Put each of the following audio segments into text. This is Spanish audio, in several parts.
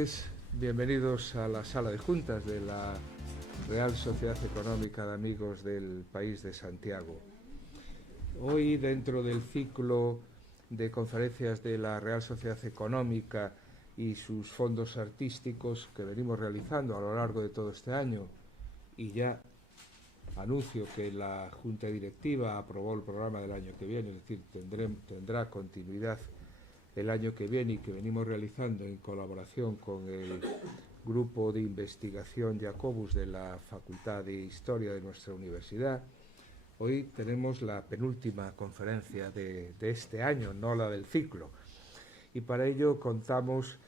tardes, bienvenidos a la sala de juntas de la Real Sociedad Económica de Amigos del País de Santiago. Hoy, dentro del ciclo de conferencias de la Real Sociedad Económica y sus fondos artísticos que venimos realizando a lo largo de todo este año, y ya anuncio que la Junta Directiva aprobó el programa del año que viene, es decir, tendrá continuidad el año que viene y que venimos realizando en colaboración con el Grupo de Investigación Jacobus de la Facultad de Historia de nuestra universidad. Hoy tenemos la penúltima conferencia de este año, no la del ciclo, y para ello contamos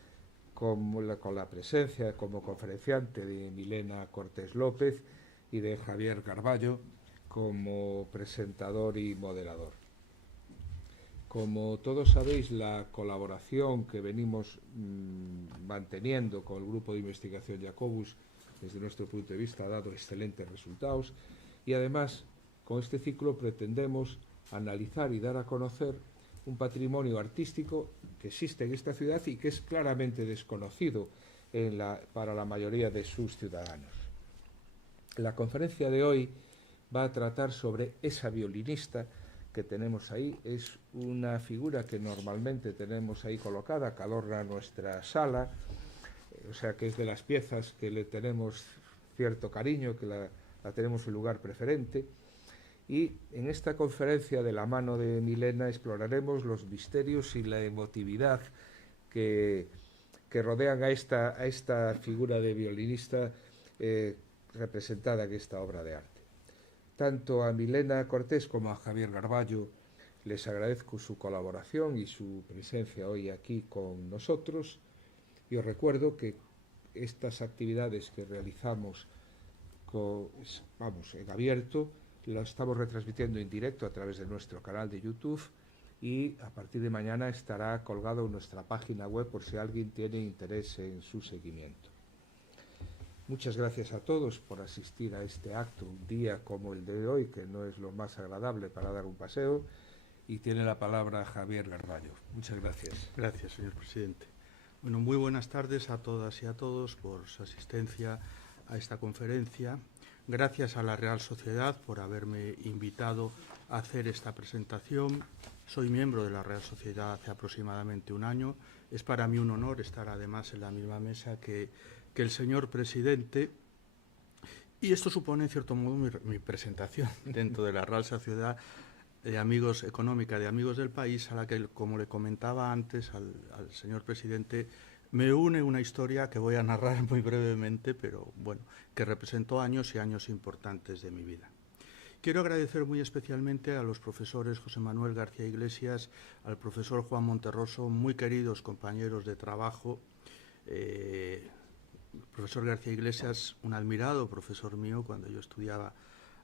con la presencia como conferenciante de Milena Cortés López y de Javier Garballo como presentador y moderador. Como todos sabéis, la colaboración que venimos manteniendo con el Grupo de Investigación Jacobus, desde nuestro punto de vista, ha dado excelentes resultados y además con este ciclo pretendemos analizar y dar a conocer un patrimonio artístico que existe en esta ciudad y que es claramente desconocido para la mayoría de sus ciudadanos. La conferencia de hoy va a tratar sobre esa violinista que tenemos ahí. Es una figura que normalmente tenemos ahí colocada, que adorna nuestra sala, o sea que es de las piezas que le tenemos cierto cariño, que la tenemos en lugar preferente. Y en esta conferencia, de la mano de Milena, exploraremos los misterios y la emotividad que rodean a esta figura de violinista representada en esta obra de arte. Tanto a Milena Cortés como a Javier Garballo les agradezco su colaboración y su presencia hoy aquí con nosotros. Y os recuerdo que estas actividades que realizamos en abierto las estamos retransmitiendo en directo a través de nuestro canal de YouTube y a partir de mañana estará colgado en nuestra página web por si alguien tiene interés en su seguimiento. Muchas gracias a todos por asistir a este acto, un día como el de hoy, que no es lo más agradable para dar un paseo, y tiene la palabra Javier Garballo. Muchas gracias. Gracias, señor presidente. Bueno, muy buenas tardes a todas y a todos por su asistencia a esta conferencia. Gracias a la Real Sociedad por haberme invitado a hacer esta presentación. Soy miembro de la Real Sociedad hace aproximadamente un año. Es para mí un honor estar además en la misma mesa que el señor presidente, y esto supone en cierto modo mi presentación dentro de la Real Sociedad de Amigos Económica de Amigos del País, a la que, como le comentaba antes al señor presidente, me une una historia que voy a narrar muy brevemente, pero bueno, que representó años y años importantes de mi vida. Quiero agradecer muy especialmente a los profesores José Manuel García Iglesias, al profesor Juan Monterroso, muy queridos compañeros de trabajo. El profesor García Iglesias, un admirado profesor mío cuando yo estudiaba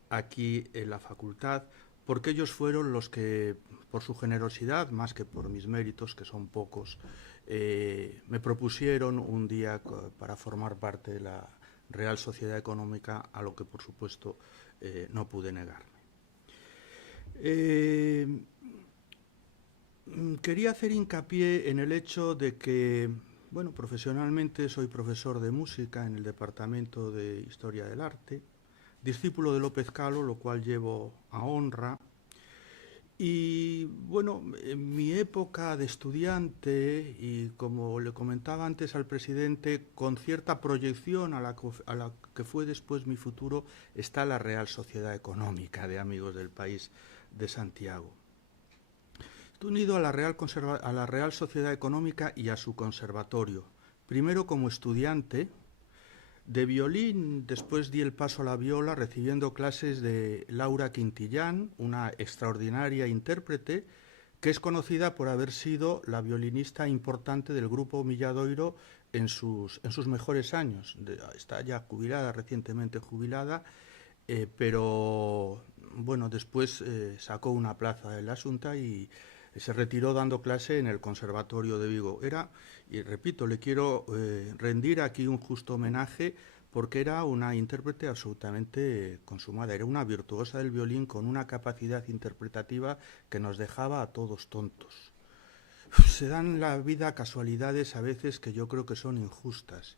aquí en la facultad, porque ellos fueron los que, por su generosidad, más que por mis méritos, que son pocos, me propusieron un día para formar parte de la Real Sociedad Económica, a lo que, por supuesto, no pude negarme. Quería hacer hincapié en el hecho de que, bueno, profesionalmente soy profesor de música en el Departamento de Historia del Arte, discípulo de López Calo, lo cual llevo a honra. Y bueno, en mi época de estudiante, y como le comentaba antes al presidente, con cierta proyección a la que fue después mi futuro, está la Real Sociedad Económica de Amigos del País de Santiago. Estoy unido a la Real Sociedad Económica y a su conservatorio, primero como estudiante de violín, después di el paso a la viola recibiendo clases de Laura Quintillán, una extraordinaria intérprete que es conocida por haber sido la violinista importante del grupo Milladoiro en sus mejores años. Está ya jubilada, recientemente jubilada, pero bueno, después sacó una plaza en la Asunta y se retiró dando clase en el Conservatorio de Vigo. Y repito, le quiero rendir aquí un justo homenaje porque era una intérprete absolutamente consumada, era una virtuosa del violín con una capacidad interpretativa que nos dejaba a todos tontos. Se dan en la vida casualidades a veces que yo creo que son injustas.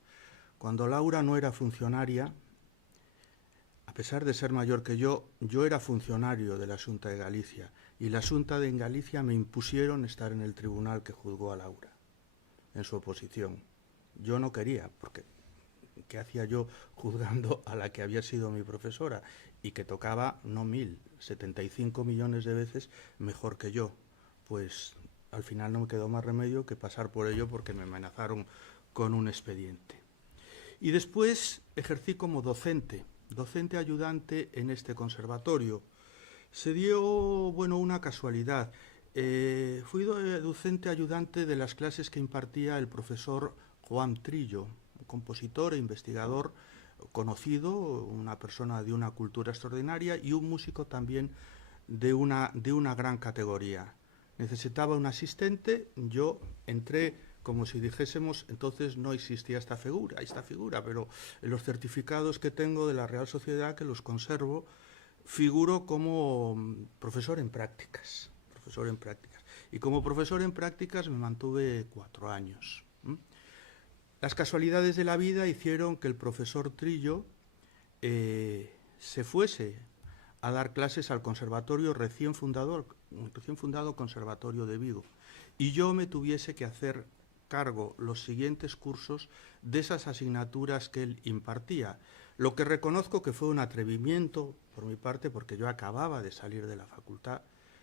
Cuando Laura no era funcionaria, a pesar de ser mayor que yo era funcionario de la Xunta de Galicia y la Xunta de Galicia me impusieron estar en el tribunal que juzgó a Laura en su oposición. Yo no quería, porque ¿qué hacía yo juzgando a la que había sido mi profesora y que tocaba, no 75 millones de veces mejor que yo? Pues al final no me quedó más remedio que pasar por ello porque me amenazaron con un expediente. Y después ejercí como docente ayudante en este conservatorio. Se dio, bueno, una casualidad. Fui docente ayudante de las clases que impartía el profesor Juan Trillo, un compositor e investigador conocido, una persona de una cultura extraordinaria y un músico también de una gran categoría. Necesitaba un asistente, yo entré como si dijésemos, entonces no existía esta figura, pero en los certificados que tengo de la Real Sociedad, que los conservo, figuro como profesor en prácticas. Y como profesor en prácticas me mantuve 4 años. Las casualidades de la vida hicieron que el profesor Trillo se fuese a dar clases al conservatorio recién fundado Conservatorio de Vigo, y yo me tuviese que hacer cargo los siguientes cursos de esas asignaturas que él impartía, lo que reconozco que fue un atrevimiento por mi parte, porque yo acababa de salir de la facultad,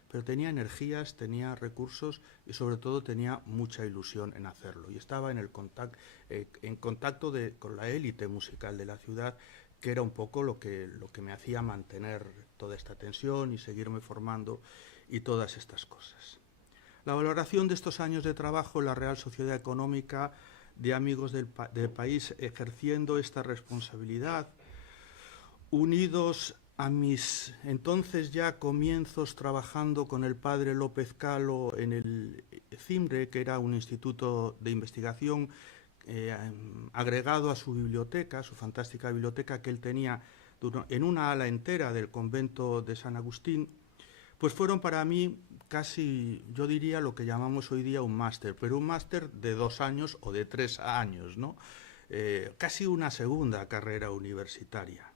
pero tenía energías, tenía recursos y sobre todo tenía mucha ilusión en hacerlo. Y estaba en contacto con la élite musical de la ciudad, que era un poco lo que me hacía mantener toda esta tensión y seguirme formando y todas estas cosas. La valoración de estos años de trabajo en la Real Sociedad Económica de Amigos del País, ejerciendo esta responsabilidad, unidos a mis entonces ya comienzos trabajando con el padre López Calo en el CIMRE, que era un instituto de investigación agregado a su biblioteca, su fantástica biblioteca que él tenía en una ala entera del convento de San Agustín, pues fueron para mí casi, yo diría, lo que llamamos hoy día un máster, pero un máster de 2 años o de 3 años, ¿no? Casi una segunda carrera universitaria.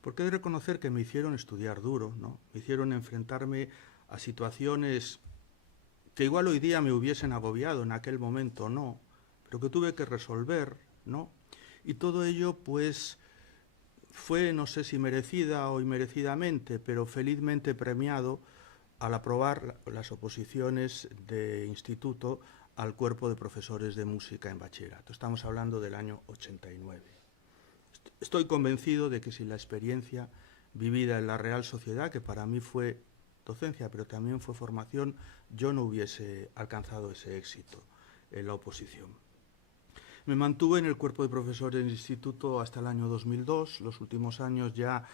Porque he de reconocer que me hicieron estudiar duro, ¿no? Me hicieron enfrentarme a situaciones que igual hoy día me hubiesen agobiado, en aquel momento no, pero que tuve que resolver, ¿no? Y todo ello, pues, fue, no sé si merecida o inmerecidamente, pero felizmente premiado al aprobar las oposiciones de instituto al cuerpo de profesores de música en bachillerato. Estamos hablando del año 89. Estoy convencido de que sin la experiencia vivida en la Real Sociedad, que para mí fue docencia, pero también fue formación, yo no hubiese alcanzado ese éxito en la oposición. Me mantuve en el cuerpo de profesores del instituto hasta el año 2002, los últimos años ya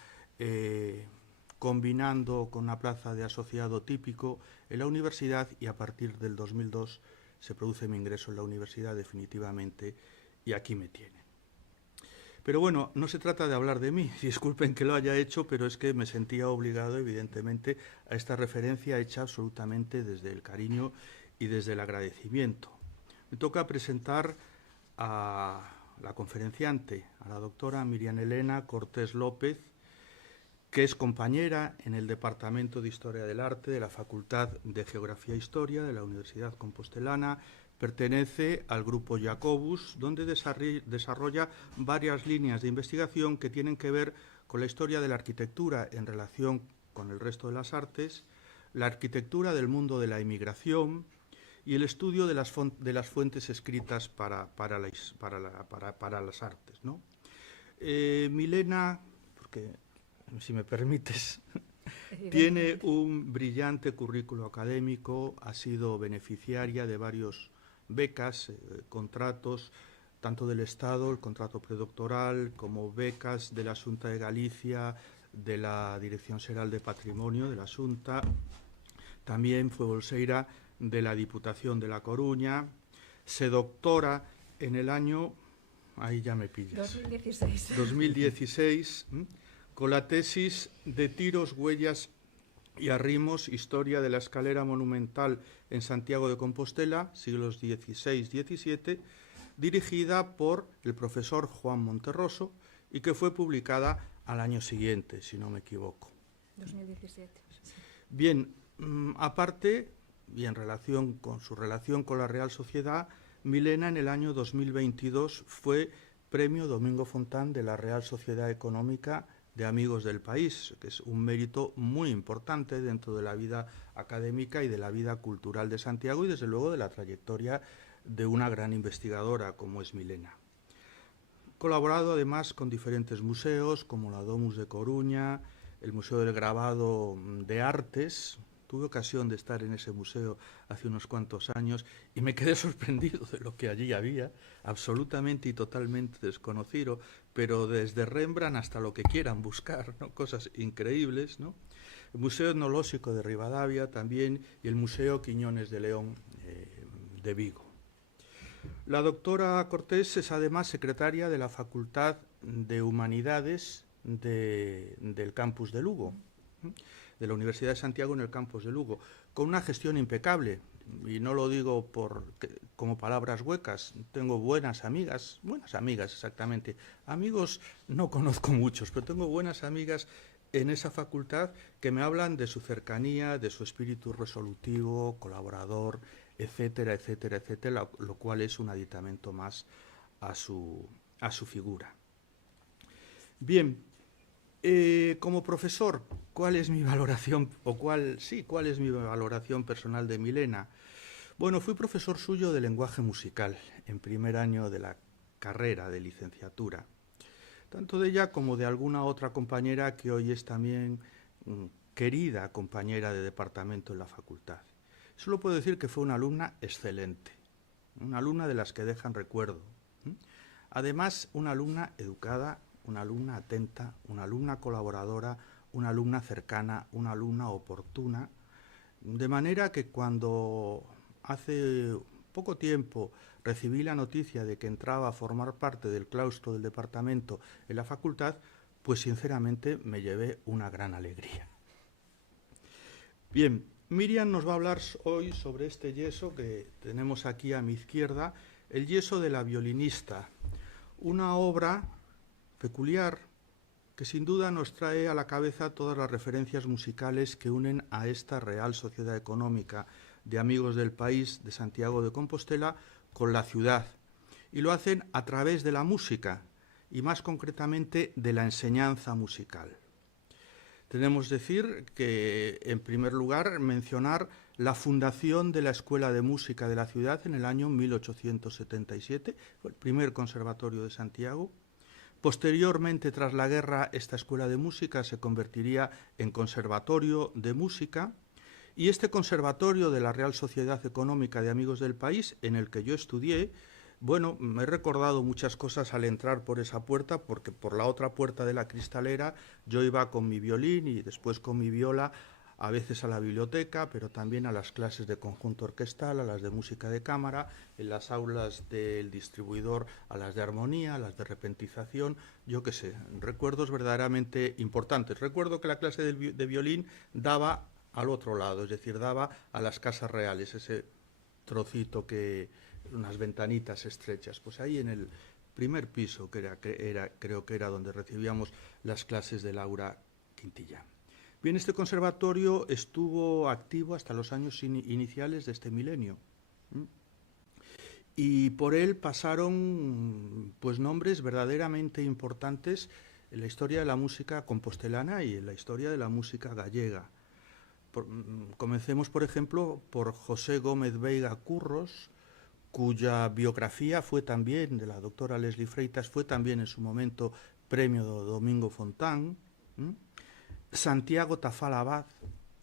combinando con una plaza de asociado típico en la universidad, y a partir del 2002 se produce mi ingreso en la universidad definitivamente y aquí me tienen. Pero bueno, no se trata de hablar de mí, disculpen que lo haya hecho, pero es que me sentía obligado evidentemente a esta referencia hecha absolutamente desde el cariño y desde el agradecimiento. Me toca presentar a la conferenciante, a la doctora Miriam Elena Cortés López, que es compañera en el Departamento de Historia del Arte de la Facultad de Geografía e Historia de la Universidad Compostelana. Pertenece al Grupo Jacobus, donde desarrolla varias líneas de investigación que tienen que ver con la historia de la arquitectura en relación con el resto de las artes, la arquitectura del mundo de la inmigración y el estudio de las fuentes escritas para las artes, ¿no? Milena, porque si me permites, tiene un brillante currículo académico, ha sido beneficiaria de varios becas, contratos, tanto del Estado, el contrato predoctoral, como becas de la Xunta de Galicia, de la Dirección Xeral de Patrimonio de la Xunta. También fue bolseira de la Diputación de La Coruña. Se doctora en el año, ahí ya me pillas, 2016, con la tesis de tiros, huellas y Arrimos, Historia de la Escalera Monumental en Santiago de Compostela, siglos XVI-XVII, dirigida por el profesor Juan Monterroso y que fue publicada al año siguiente, si no me equivoco. 2017. Bien, aparte, y en relación con su relación con la Real Sociedad, Milena en el año 2022 fue Premio Domingo Fontán de la Real Sociedad Económica de Amigos del País, que es un mérito muy importante dentro de la vida académica y de la vida cultural de Santiago y desde luego de la trayectoria de una gran investigadora como es Milena. Colaborado además con diferentes museos como la Domus de Coruña, el Museo del Grabado de Artes. Tuve ocasión de estar en ese museo hace unos cuantos años y me quedé sorprendido de lo que allí había, absolutamente y totalmente desconocido, pero desde Rembrandt hasta lo que quieran buscar, ¿no? Cosas increíbles, ¿no? El Museo Etnológico de Rivadavia también y el Museo Quiñones de León de Vigo. La doctora Cortés es además secretaria de la Facultad de Humanidades del campus de Lugo, de la Universidad de Santiago en el campus de Lugo, con una gestión impecable. Y no lo digo como palabras huecas, tengo buenas amigas exactamente. Amigos no conozco muchos, pero tengo buenas amigas en esa facultad que me hablan de su cercanía, de su espíritu resolutivo, colaborador, etcétera, etcétera, etcétera, lo cual es un aditamento más a su figura. Bien, como profesor, ¿cuál es mi valoración cuál es mi valoración personal de Milena? Bueno, fui profesor suyo de lenguaje musical en primer año de la carrera de licenciatura, tanto de ella como de alguna otra compañera que hoy es también querida compañera de departamento en la facultad. Solo puedo decir que fue una alumna excelente, una alumna de las que dejan recuerdo. Además, una alumna educada, una alumna atenta, una alumna colaboradora, una alumna cercana, una alumna oportuna, de manera que cuando hace poco tiempo recibí la noticia de que entraba a formar parte del claustro del departamento en la facultad, pues sinceramente me llevé una gran alegría. Bien, Miriam nos va a hablar hoy sobre este yeso que tenemos aquí a mi izquierda, el yeso de la violinista, una obra peculiar que sin duda nos trae a la cabeza todas las referencias musicales que unen a esta Real Sociedad Económica de Amigos del País de Santiago de Compostela con la ciudad, y lo hacen a través de la música y más concretamente de la enseñanza musical. Tenemos que decir que, en primer lugar, mencionar la fundación de la Escuela de Música de la ciudad en el año 1877, fue el primer conservatorio de Santiago. Posteriormente, tras la guerra, esta Escuela de Música se convertiría en Conservatorio de Música, y este conservatorio de la Real Sociedad Económica de Amigos del País, en el que yo estudié, bueno, me he recordado muchas cosas al entrar por esa puerta, porque por la otra puerta de la cristalera yo iba con mi violín y después con mi viola, a veces a la biblioteca, pero también a las clases de conjunto orquestal, a las de música de cámara, en las aulas del distribuidor, a las de armonía, a las de repentización, yo qué sé, recuerdos verdaderamente importantes. Recuerdo que la clase de violín daba al otro lado, es decir, daba a las casas reales, ese trocito unas ventanitas estrechas, pues ahí en el primer piso, creo que era donde recibíamos las clases de Laura Quintilla. Bien, este conservatorio estuvo activo hasta los años iniciales de este milenio, y por él pasaron pues nombres verdaderamente importantes en la historia de la música compostelana y en la historia de la música gallega. Comencemos, por ejemplo, por José Gómez Veiga Curros, cuya biografía fue también, de la doctora Leslie Freitas, fue también en su momento premio Domingo Fontán. Santiago Tafalla Abad,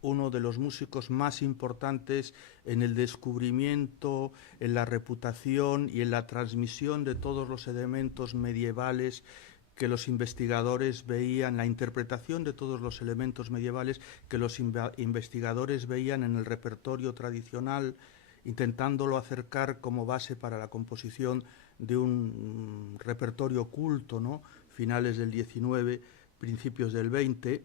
uno de los músicos más importantes en el descubrimiento, en la reputación y en la transmisión de todos los elementos medievales que los investigadores veían, la interpretación de todos los elementos medievales que los investigadores veían en el repertorio tradicional, intentándolo acercar como base para la composición de un repertorio culto, ¿no? Finales del XIX, principios del XX.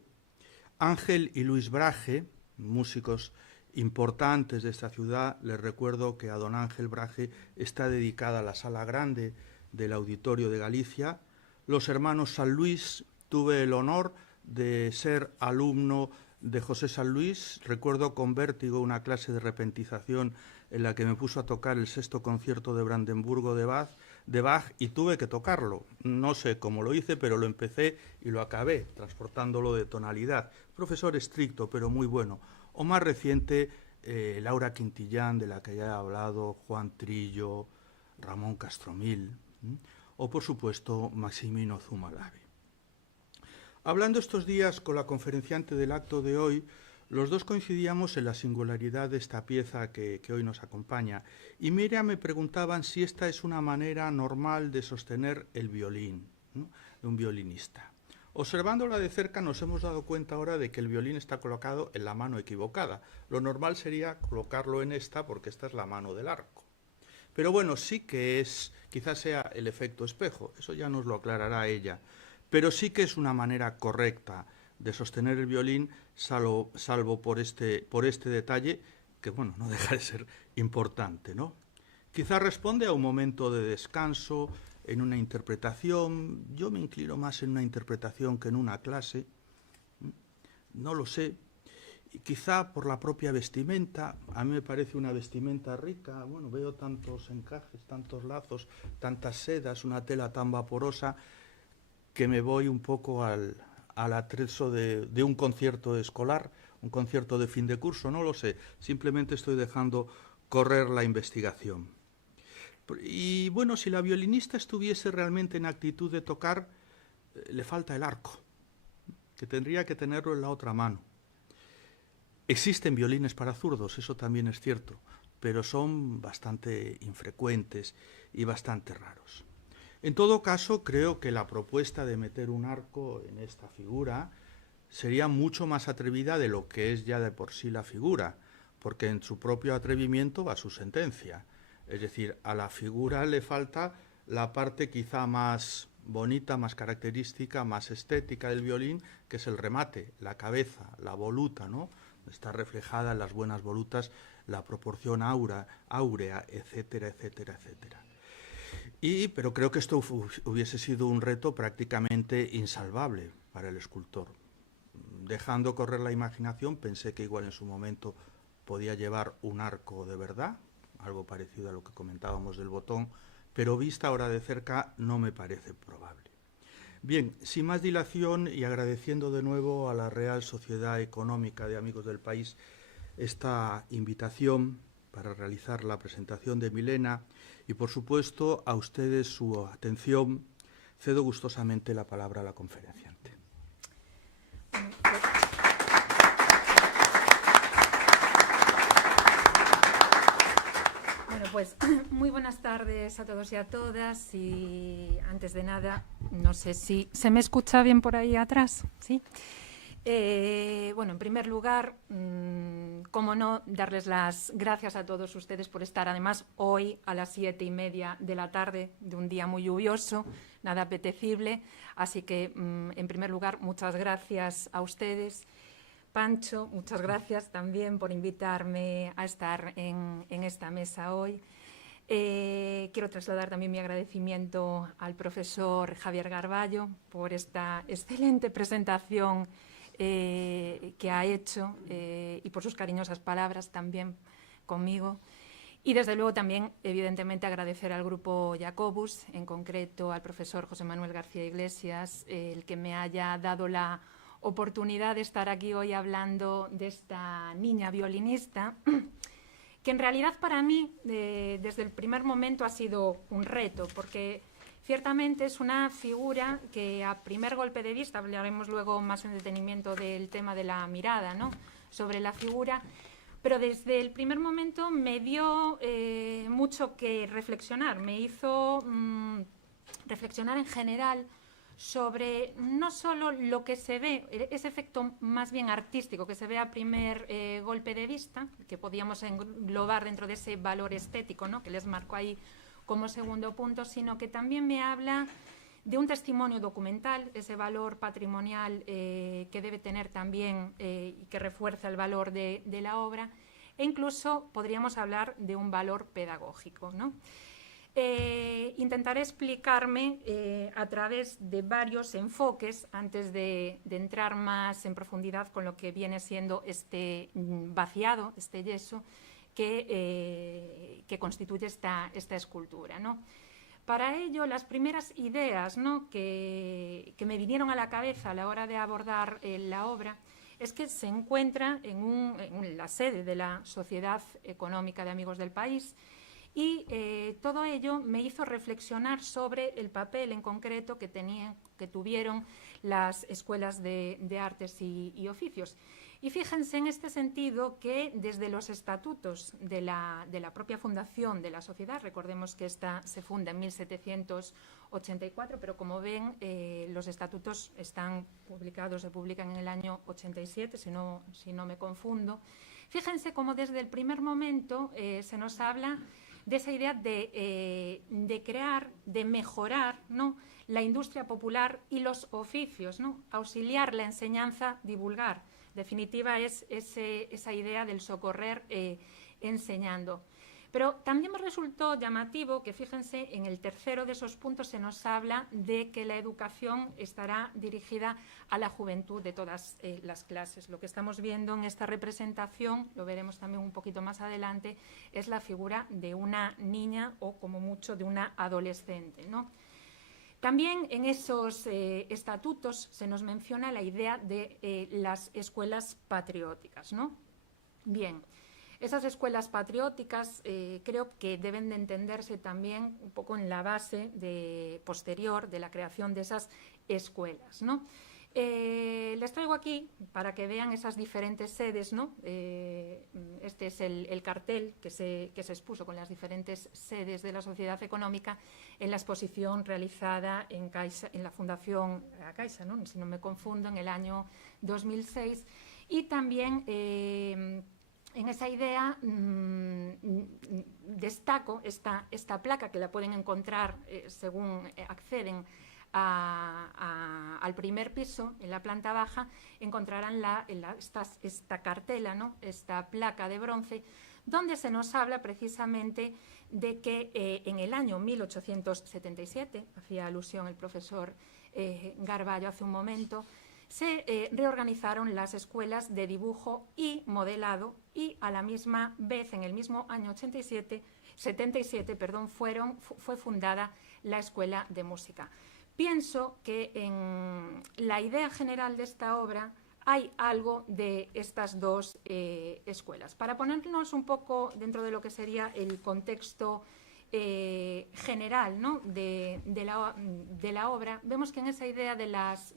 Ángel y Luis Braje, músicos importantes de esta ciudad. Les recuerdo que a don Ángel Braje está dedicada la sala grande del Auditorio de Galicia. Los hermanos San Luis, tuve el honor de ser alumno de José San Luis. Recuerdo con vértigo una clase de repentización en la que me puso a tocar el sexto concierto de Brandenburgo de Bach y tuve que tocarlo. No sé cómo lo hice, pero lo empecé y lo acabé, transportándolo de tonalidad. Profesor estricto, pero muy bueno. O más reciente, Laura Quintillán, de la que ya he hablado, Juan Trillo, Ramón Castromil, o por supuesto Maximino Zumalave. Hablando estos días con la conferenciante del acto de hoy, los dos coincidíamos en la singularidad de esta pieza que hoy nos acompaña, y Miriam me preguntaban si esta es una manera normal de sostener el violín, ¿no?, de un violinista. Observándola de cerca nos hemos dado cuenta ahora de que el violín está colocado en la mano equivocada. Lo normal sería colocarlo en esta, porque esta es la mano del arco. Pero bueno, sí que es, quizás sea el efecto espejo, eso ya nos lo aclarará ella, pero sí que es una manera correcta de sostener el violín, salvo por este detalle, que bueno, no deja de ser importante, ¿no? Quizá responde a un momento de descanso en una interpretación. Yo me inclino más en una interpretación que en una clase, no lo sé. Y quizá por la propia vestimenta, a mí me parece una vestimenta rica. Bueno, veo tantos encajes, tantos lazos, tantas sedas, una tela tan vaporosa, que me voy un poco al atrezo de un concierto escolar, un concierto de fin de curso, no lo sé, simplemente estoy dejando correr la investigación. Y bueno, si la violinista estuviese realmente en actitud de tocar, le falta el arco, que tendría que tenerlo en la otra mano. Existen violines para zurdos, eso también es cierto, pero son bastante infrecuentes y bastante raros. En todo caso, creo que la propuesta de meter un arco en esta figura sería mucho más atrevida de lo que es ya de por sí la figura, porque en su propio atrevimiento va su sentencia. Es decir, a la figura le falta la parte quizá más bonita, más característica, más estética del violín, que es el remate, la cabeza, la voluta, ¿no? Está reflejada en las buenas volutas la proporción áurea, etcétera, etcétera, etcétera. Pero creo que esto hubiese sido un reto prácticamente insalvable para el escultor. Dejando correr la imaginación, pensé que igual en su momento podía llevar un arco de verdad, algo parecido a lo que comentábamos del botón, pero vista ahora de cerca no me parece probable. Bien, sin más dilación y agradeciendo de nuevo a la Real Sociedad Económica de Amigos del País esta invitación para realizar la presentación de Milena y, por supuesto, a ustedes su atención, cedo gustosamente la palabra a la conferenciante. Bueno, pues muy buenas tardes a todos y a todas, y antes de nada, no sé si se me escucha bien por ahí atrás, ¿sí? Bueno, en primer lugar, cómo no, darles las gracias a todos ustedes por estar, además, hoy a las 7:30 de la tarde, de un día muy lluvioso, nada apetecible, así que, en primer lugar, muchas gracias a ustedes. Pancho, muchas gracias también por invitarme a estar en esta mesa hoy. Quiero trasladar también mi agradecimiento al profesor Javier Garballo por esta excelente presentación que ha hecho y por sus cariñosas palabras también conmigo. Y desde luego también, evidentemente, agradecer al Grupo Jacobus, en concreto al profesor José Manuel García Iglesias, el que me haya dado la oportunidad de estar aquí hoy hablando de esta niña violinista, que en realidad para mí desde el primer momento ha sido un reto, porque ciertamente es una figura que a primer golpe de vista, hablaremos luego más en detenimiento del tema de la mirada, ¿no?, sobre la figura, pero desde el primer momento me dio mucho que reflexionar, me hizo reflexionar en general sobre no solo lo que se ve, ese efecto más bien artístico que se ve a primer golpe de vista, que podíamos englobar dentro de ese valor estético, ¿no?, que les marco ahí como segundo punto, sino que también me habla de un testimonio documental, ese valor patrimonial que debe tener también y que refuerza el valor de la obra, e incluso podríamos hablar de un valor pedagógico, ¿no? Intentaré explicarme a través de varios enfoques antes de entrar más en profundidad con lo que viene siendo este vaciado, este yeso que constituye esta escultura, ¿no? Para ello, las primeras ideas, ¿no?, que me vinieron a la cabeza a la hora de abordar la obra es que se encuentra en la sede de la Sociedad Económica de Amigos del País, y todo ello me hizo reflexionar sobre el papel en concreto que tuvieron las escuelas de artes y oficios. Y fíjense en este sentido que desde los estatutos de la propia fundación de la sociedad, recordemos que esta se funda en 1784, pero como ven los estatutos están publicados, se publican en el año 87, si no me confundo. Fíjense cómo desde el primer momento se nos habla de esa idea de crear, de mejorar, ¿no?, la industria popular y los oficios, ¿no?, auxiliar la enseñanza, divulgar. En definitiva, es esa idea del socorrer enseñando. Pero también me resultó llamativo que, fíjense, en el tercero de esos puntos se nos habla de que la educación estará dirigida a la juventud de todas las clases. Lo que estamos viendo en esta representación, lo veremos también un poquito más adelante, es la figura de una niña o, como mucho, de una adolescente, ¿no? También en esos estatutos se nos menciona la idea de las escuelas patrióticas, ¿no? Bien, esas escuelas patrióticas creo que deben de entenderse también un poco en la base posterior de la creación de esas escuelas, ¿no? Les traigo aquí para que vean esas diferentes sedes, ¿no? Este es el cartel que se expuso con las diferentes sedes de la Sociedad Económica en la exposición realizada en la Fundación Caixa, ¿no?, si no me confundo, en el año 2006. Y también en esa idea destaco esta placa, que la pueden encontrar según acceden al primer piso, en la planta baja, encontrarán esta cartela, ¿no?, esta placa de bronce, donde se nos habla precisamente de que en el año 1877, hacía alusión el profesor Garballo hace un momento, se reorganizaron las escuelas de dibujo y modelado, y a la misma vez, en el mismo año 77, fue fundada la Escuela de Música. Pienso que en la idea general de esta obra hay algo de estas dos escuelas. Para ponernos un poco dentro de lo que sería el contexto general, ¿no?, de la obra, vemos que en esa idea de las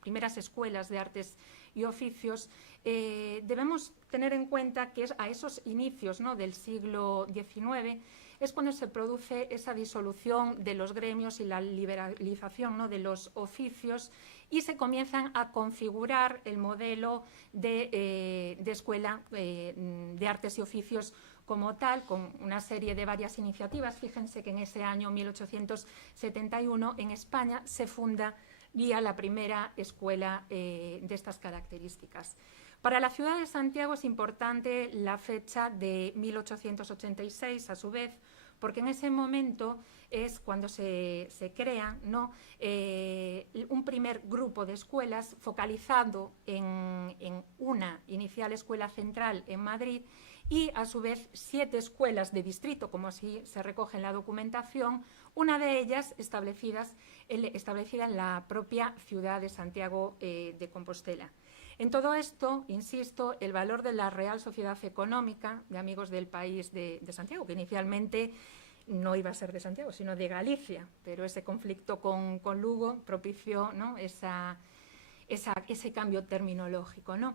primeras escuelas de artes y oficios debemos tener en cuenta que es a esos inicios, ¿no?, del siglo XIX es cuando se produce esa disolución de los gremios y la liberalización, ¿no?, de los oficios, y se comienzan a configurar el modelo de escuela de artes y oficios como tal, con una serie de varias iniciativas. Fíjense que en ese año 1871 en España se funda la primera escuela de estas características. Para la ciudad de Santiago es importante la fecha de 1886, a su vez, porque en ese momento es cuando se crea, ¿no?, un primer grupo de escuelas focalizado en una inicial escuela central en Madrid, y a su vez 7 escuelas de distrito, como así se recoge en la documentación, una de ellas establecida en la propia ciudad de Santiago de Compostela. En todo esto, insisto, el valor de la Real Sociedad Económica de Amigos del País de Santiago, que inicialmente no iba a ser de Santiago, sino de Galicia, pero ese conflicto con Lugo propició, ¿no?, ese cambio terminológico, ¿no?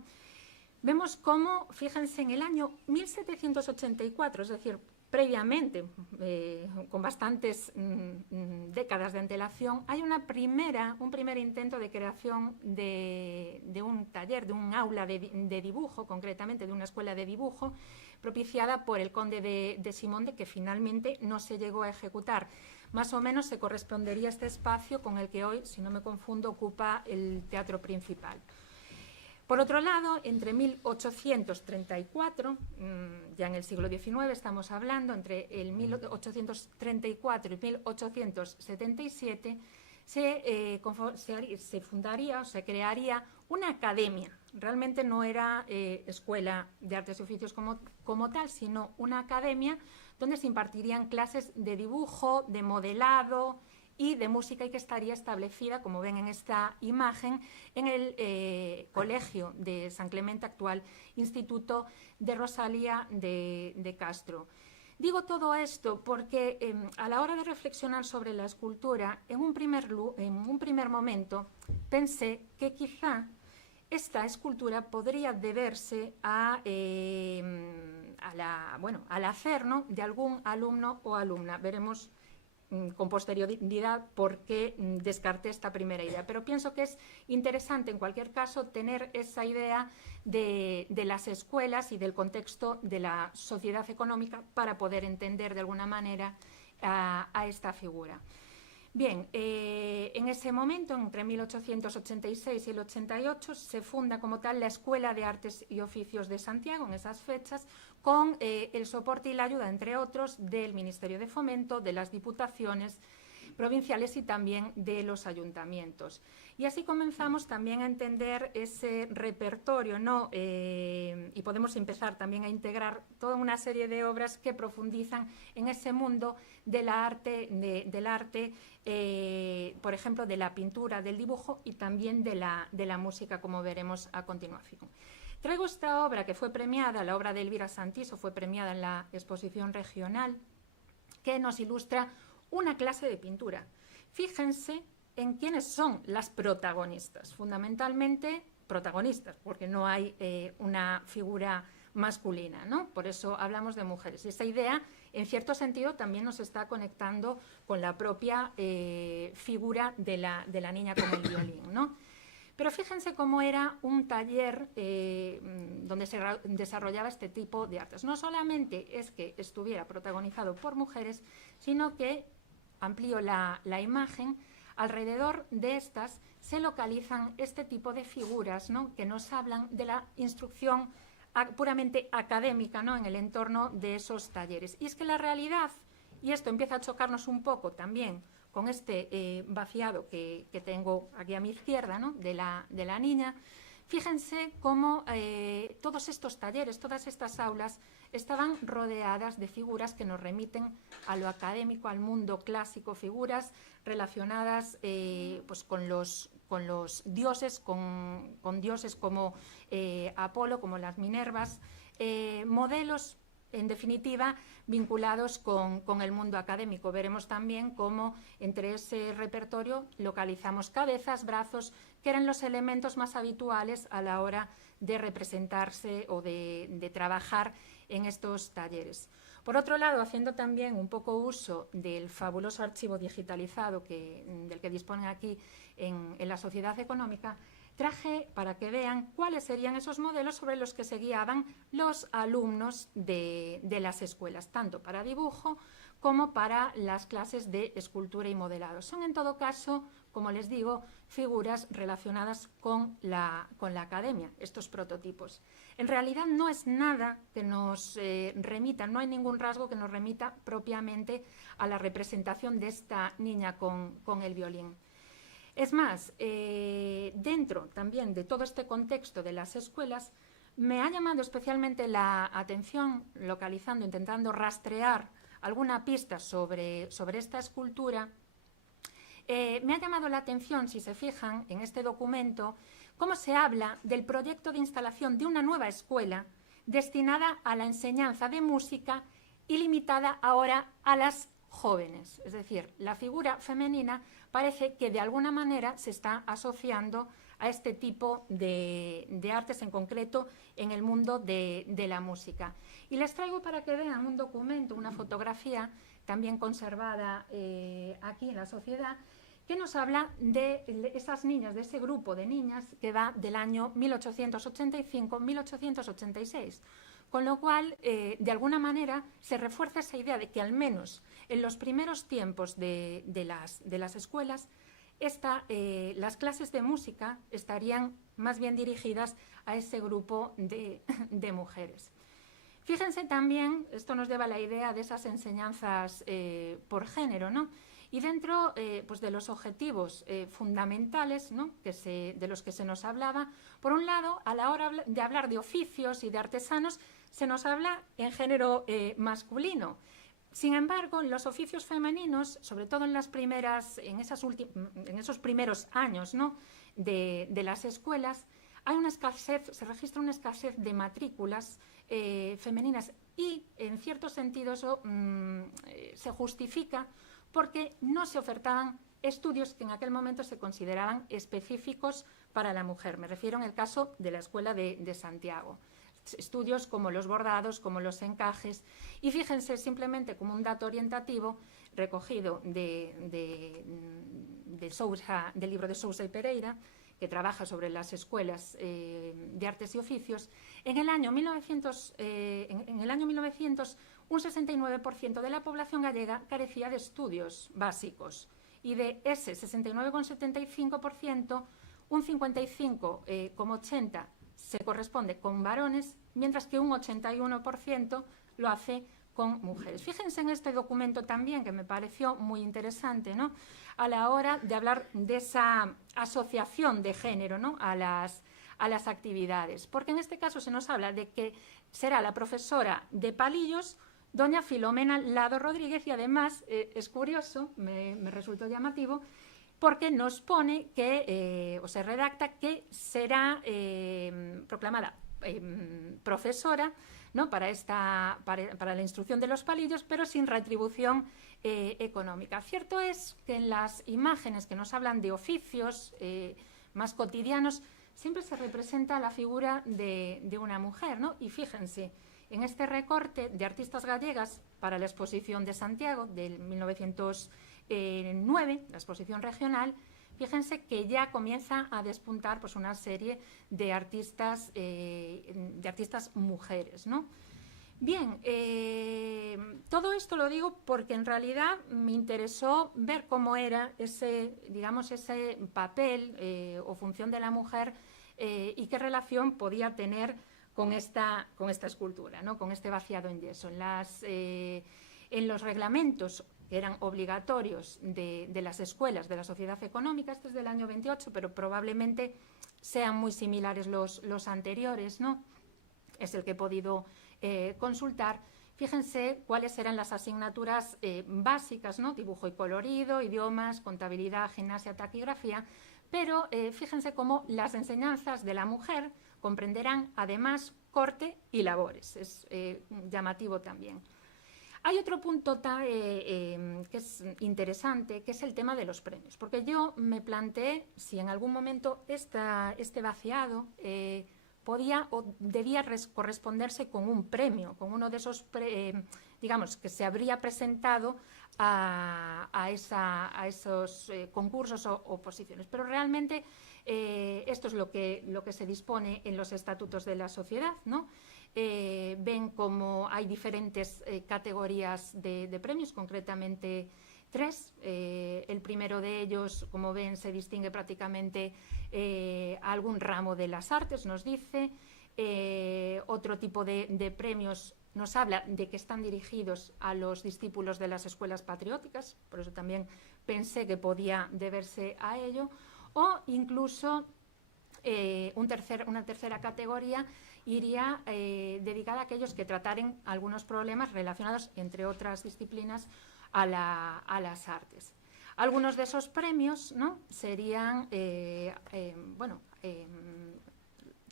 Vemos cómo, fíjense, en el año 1784, es decir, previamente, con bastantes décadas de antelación, hay un primer intento de creación de un taller, de un aula de dibujo, concretamente de una escuela de dibujo, propiciada por el conde de Simonde, que finalmente no se llegó a ejecutar. más o menos se correspondería este espacio con el que hoy, si no me confundo, ocupa el teatro principal. Por otro lado, entre 1834, ya en el siglo XIX estamos hablando, entre el 1834 y 1877, se fundaría o se crearía una academia. Realmente no era escuela de artes y oficios como tal, sino una academia donde se impartirían clases de dibujo, de modelado y de música, y que estaría establecida, como ven en esta imagen, en el Colegio de San Clemente, actual Instituto de Rosalía de Castro. Digo todo esto porque a la hora de reflexionar sobre la escultura, en un primer momento pensé que quizá esta escultura podría deberse al hacer, ¿no?, de algún alumno o alumna. Veremos con posterioridad por qué descarté esta primera idea, pero pienso que es interesante en cualquier caso tener esa idea de las escuelas y del contexto de la sociedad económica para poder entender de alguna manera a esta figura. Bien, en ese momento, entre 1886 y el 88, se funda como tal la Escuela de Artes y Oficios de Santiago, en esas fechas, con el soporte y la ayuda, entre otros, del Ministerio de Fomento, de las diputaciones provinciales y también de los ayuntamientos. Y así comenzamos también a entender ese repertorio, ¿no? Y podemos empezar también a integrar toda una serie de obras que profundizan en ese mundo del arte, por ejemplo, de la pintura, del dibujo y también de la música, como veremos a continuación. Traigo esta obra que fue premiada, la obra de Elvira Santiso, fue premiada en la exposición regional, que nos ilustra una clase de pintura. Fíjense en quiénes son las protagonistas, fundamentalmente protagonistas, porque no hay una figura masculina, ¿no? Por eso hablamos de mujeres. Esa idea, en cierto sentido, también nos está conectando con la propia figura de la niña con el violín, ¿no? Pero fíjense cómo era un taller donde se desarrollaba este tipo de artes. No solamente es que estuviera protagonizado por mujeres, sino que, amplío la imagen, alrededor de estas se localizan este tipo de figuras, ¿no?, que nos hablan de la instrucción puramente académica, ¿no?, en el entorno de esos talleres. Y es que la realidad, y esto empieza a chocarnos un poco también con este vaciado que tengo aquí a mi izquierda, ¿no?, de la niña, fíjense cómo todos estos talleres, todas estas aulas estaban rodeadas de figuras que nos remiten a lo académico, al mundo clásico, figuras relacionadas pues con los dioses, con dioses como Apolo, como las Minervas, modelos, en definitiva, vinculados con el mundo académico. Veremos también cómo entre ese repertorio localizamos cabezas, brazos, que eran los elementos más habituales a la hora de representarse o de trabajar en estos talleres. Por otro lado, haciendo también un poco uso del fabuloso archivo digitalizado del que disponen aquí en la Sociedad Económica, traje para que vean cuáles serían esos modelos sobre los que se guiaban los alumnos de las escuelas, tanto para dibujo como para las clases de escultura y modelado. Son, en todo caso, como les digo, figuras relacionadas con la academia, estos prototipos. En realidad no es nada que nos remita, no hay ningún rasgo que nos remita propiamente a la representación de esta niña con el violín. Es más, dentro también de todo este contexto de las escuelas, me ha llamado especialmente la atención, localizando, intentando rastrear alguna pista sobre esta escultura. Me ha llamado la atención, si se fijan en este documento, cómo se habla del proyecto de instalación de una nueva escuela destinada a la enseñanza de música y limitada ahora a las jóvenes. Es decir, la figura femenina parece que de alguna manera se está asociando a este tipo de artes, en concreto en el mundo de la música. Y les traigo para que vean un documento, una fotografía también conservada aquí en la sociedad, que nos habla de esas niñas, de ese grupo de niñas que va del año 1885-1886. Con lo cual, de alguna manera, se refuerza esa idea de que al menos en los primeros tiempos de las escuelas, las clases de música estarían más bien dirigidas a ese grupo de mujeres. Fíjense también, esto nos lleva a la idea de esas enseñanzas por género, ¿no? Y dentro pues de los objetivos fundamentales, ¿no? De los que se nos hablaba, por un lado, a la hora de hablar de oficios y de artesanos, se nos habla en género masculino. Sin embargo, en los oficios femeninos, sobre todo en esos primeros años, ¿no? de las escuelas, hay una escasez, se registra una escasez de matrículas femeninas y, en cierto sentido, eso se justifica porque no se ofertaban estudios que en aquel momento se consideraban específicos para la mujer. Me refiero en el caso de la Escuela de Santiago. Estudios como los bordados, como los encajes. Y fíjense, simplemente como un dato orientativo recogido del libro de Sousa y Pereira, que trabaja sobre las escuelas de artes y oficios, en el año 1900, un 69% de la población gallega carecía de estudios básicos y de ese 69,75%, un 55,80% se corresponde con varones, mientras que un 81% lo hace con mujeres. Fíjense en este documento también, que me pareció muy interesante, ¿no? A la hora de hablar de esa asociación de género, ¿no? a las actividades, porque en este caso se nos habla de que será la profesora de palillos doña Filomena Lado Rodríguez, y además es curioso, me resultó llamativo, porque nos pone que, o se redacta que será proclamada profesora, ¿no? para la instrucción de los palillos, pero sin retribución económica. Cierto es que en las imágenes que nos hablan de oficios más cotidianos siempre se representa la figura de una mujer, ¿no? Y fíjense, en este recorte de artistas gallegas para la exposición de Santiago del 1909, la exposición regional, fíjense que ya comienza a despuntar pues, una serie de artistas mujeres, ¿no? Bien, todo esto lo digo porque en realidad me interesó ver cómo era ese papel o función de la mujer y qué relación podía tener con esta escultura, ¿no? Con este vaciado en yeso. En los reglamentos que eran obligatorios de las escuelas de la Sociedad Económica, este es del año 28, pero probablemente sean muy similares los anteriores, ¿no? Es el que he podido consultar. Fíjense cuáles eran las asignaturas básicas, ¿no? Dibujo y colorido, idiomas, contabilidad, gimnasia, taquigrafía, pero fíjense cómo las enseñanzas de la mujer comprenderán además corte y labores. Es llamativo también. Hay otro punto que es interesante, que es el tema de los premios, porque yo me planteé si en algún momento este vaciado podía o debía corresponderse con un premio, con uno de esos, digamos, que se habría presentado a esos concursos o oposiciones. Pero realmente esto es lo que se dispone en los estatutos de la sociedad, ¿no? Ven como hay diferentes categorías de premios, concretamente 3. El primero de ellos, como ven, se distingue prácticamente a algún ramo de las artes, nos dice. Otro tipo de premios nos habla de que están dirigidos a los discípulos de las escuelas patrióticas, por eso también pensé que podía deberse a ello, o incluso una tercera categoría iría dedicada a aquellos que trataren algunos problemas relacionados, entre otras disciplinas, a las artes. Algunos de esos premios, ¿no? Serían,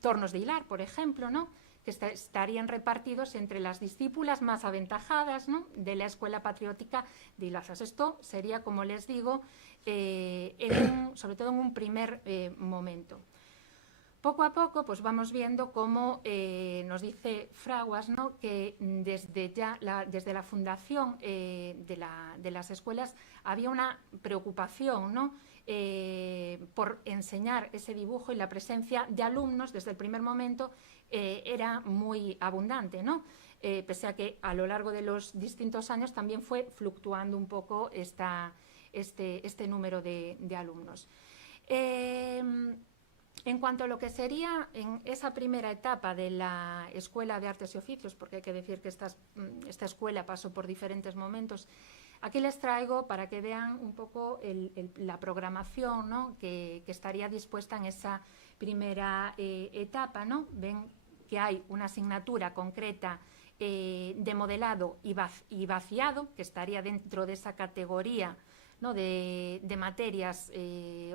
tornos de hilar, por ejemplo, ¿no? Que estarían repartidos entre las discípulas más aventajadas, ¿no? De la Escuela Patriótica de Ilazas. Esto sería, como les digo, sobre todo en un primer momento. Poco a poco pues vamos viendo cómo nos dice Fraguas, ¿no?, que desde la fundación de las escuelas había una preocupación, ¿no?, por enseñar ese dibujo, y la presencia de alumnos desde el primer momento era muy abundante, ¿no? Pese a que a lo largo de los distintos años también fue fluctuando un poco este número de alumnos. En cuanto a lo que sería en esa primera etapa de la Escuela de Artes y Oficios, porque hay que decir que esta escuela pasó por diferentes momentos, aquí les traigo para que vean un poco la programación, ¿no?, que estaría dispuesta en esa primera etapa, ¿no? Ven que hay una asignatura concreta de modelado y vaciado, que estaría dentro de esa categoría, ¿no?, de materias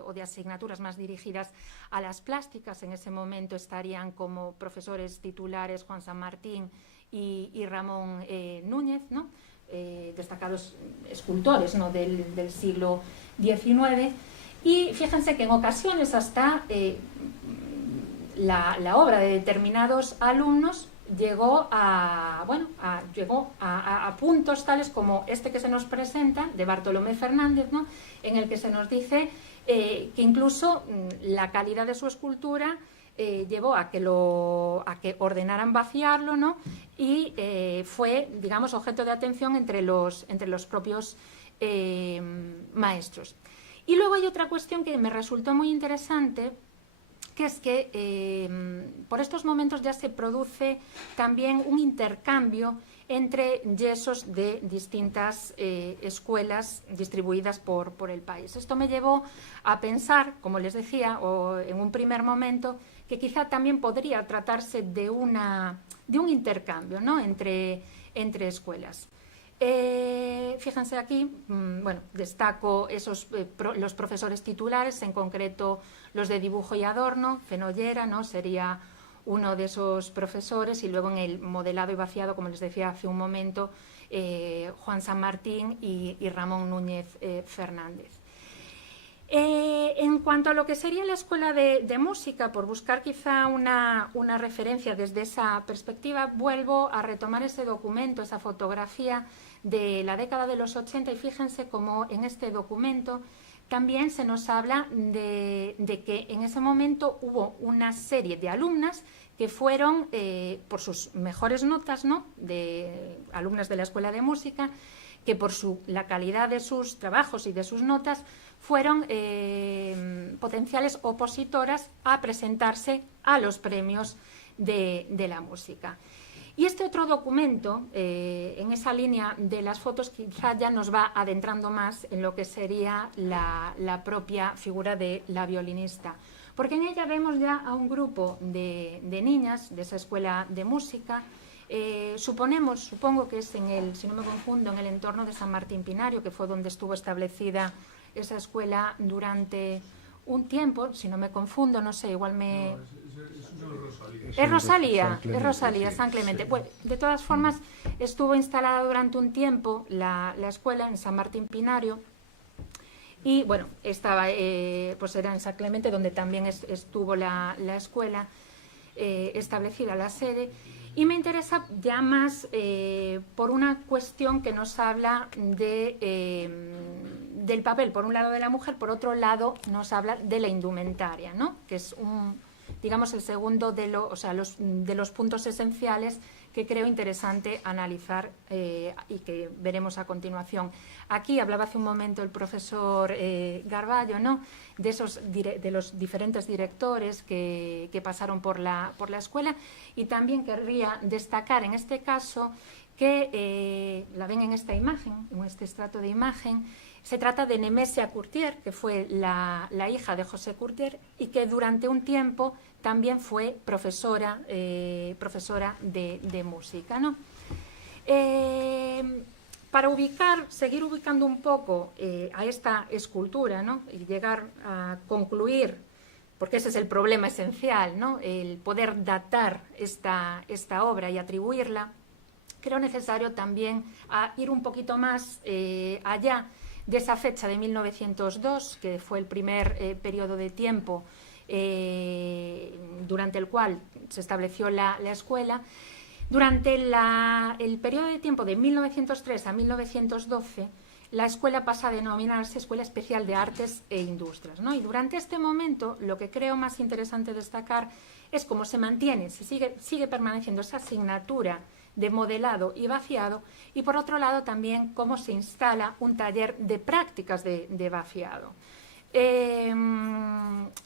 o de asignaturas más dirigidas a las plásticas. En ese momento estarían como profesores titulares Juan San Martín y Ramón Núñez, ¿no?, destacados escultores, ¿no?, del siglo XIX. Y fíjense que en ocasiones hasta la obra de determinados alumnos llegó a puntos tales como este que se nos presenta, de Bartolomé Fernández, ¿no?, en el que se nos dice que incluso la calidad de su escultura llevó a que ordenaran vaciarlo, ¿no?, y fue, digamos, objeto de atención entre los propios maestros. Y luego hay otra cuestión que me resultó muy interesante, que es que por estos momentos ya se produce también un intercambio entre yesos de distintas escuelas distribuidas por el país. Esto me llevó a pensar, como les decía, en un primer momento, que quizá también podría tratarse de un intercambio, ¿no?, entre escuelas. Fíjense aquí, destaco los profesores titulares, en concreto los de dibujo y adorno. Fenollera, ¿no?, sería uno de esos profesores, y luego en el modelado y vaciado, como les decía hace un momento, Juan San Martín y Ramón Núñez Fernández. En cuanto a lo que sería la Escuela de Música, por buscar quizá una referencia desde esa perspectiva, vuelvo a retomar ese documento, esa fotografía de la década de los 80, y fíjense cómo en este documento también se nos habla de que en ese momento hubo una serie de alumnas que fueron, por sus mejores notas, ¿no?, de alumnas de la Escuela de Música, que por la calidad de sus trabajos y de sus notas fueron potenciales opositoras a presentarse a los premios de la música. Y este otro documento, en esa línea de las fotos, quizá ya nos va adentrando más en lo que sería la propia figura de la violinista, porque en ella vemos ya a un grupo de niñas de esa escuela de música. Supongo que es si no me confundo, en el entorno de San Martín Pinario, que fue donde estuvo establecida esa escuela durante un tiempo, si no me confundo, no sé, igual me... Es Rosalía, San Clemente. Bueno, de todas formas, estuvo instalada durante un tiempo la escuela en San Martín Pinario, y bueno, estaba, pues era en San Clemente, donde también estuvo la escuela establecida, la sede. Y me interesa ya más por una cuestión que nos habla del papel, por un lado de la mujer, por otro lado nos habla de la indumentaria, ¿no?, que es digamos el segundo de los puntos esenciales que creo interesante analizar y que veremos a continuación. Aquí hablaba hace un momento el profesor Garballo, ¿no?, de los diferentes directores que pasaron por la escuela, y también querría destacar en este caso que la ven en esta imagen, en este estrato de imagen. Se trata de Nemesia Curtier, que fue la hija de José Curtier y que durante un tiempo también fue profesora de música, ¿no? Para seguir ubicando un poco a esta escultura, ¿no?, y llegar a concluir, porque ese es el problema esencial, ¿no?, el poder datar esta obra y atribuirla, creo necesario también ir un poquito más allá de esa fecha de 1902, que fue el primer periodo de tiempo durante el cual se estableció la escuela. Durante el periodo de tiempo de 1903 a 1912, la escuela pasa a denominarse Escuela Especial de Artes e Industrias, ¿no? Y durante este momento, lo que creo más interesante destacar es cómo se mantiene, sigue permaneciendo esa asignatura de modelado y vaciado, y por otro lado también cómo se instala un taller de prácticas de vaciado.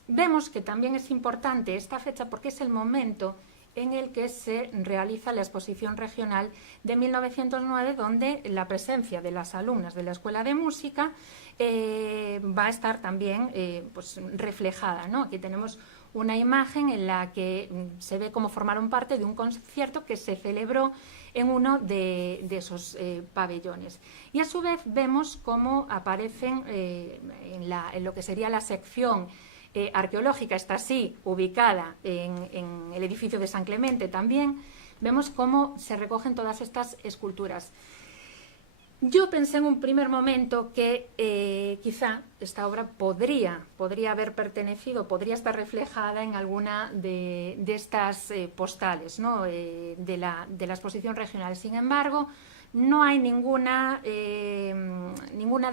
Vemos que también es importante esta fecha porque es el momento en el que se realiza la exposición regional de 1909, donde la presencia de las alumnas de la Escuela de Música va a estar también pues reflejada, ¿no? Aquí tenemos una imagen en la que se ve cómo formaron parte de un concierto que se celebró en uno de esos pabellones. Y a su vez vemos cómo aparecen en lo que sería la sección arqueológica, está así ubicada en el edificio de San Clemente también, vemos cómo se recogen todas estas esculturas. Yo pensé en un primer momento que quizá esta obra podría haber pertenecido, podría estar reflejada en alguna de estas postales, ¿no? de la exposición regional. Sin embargo, no hay ninguna de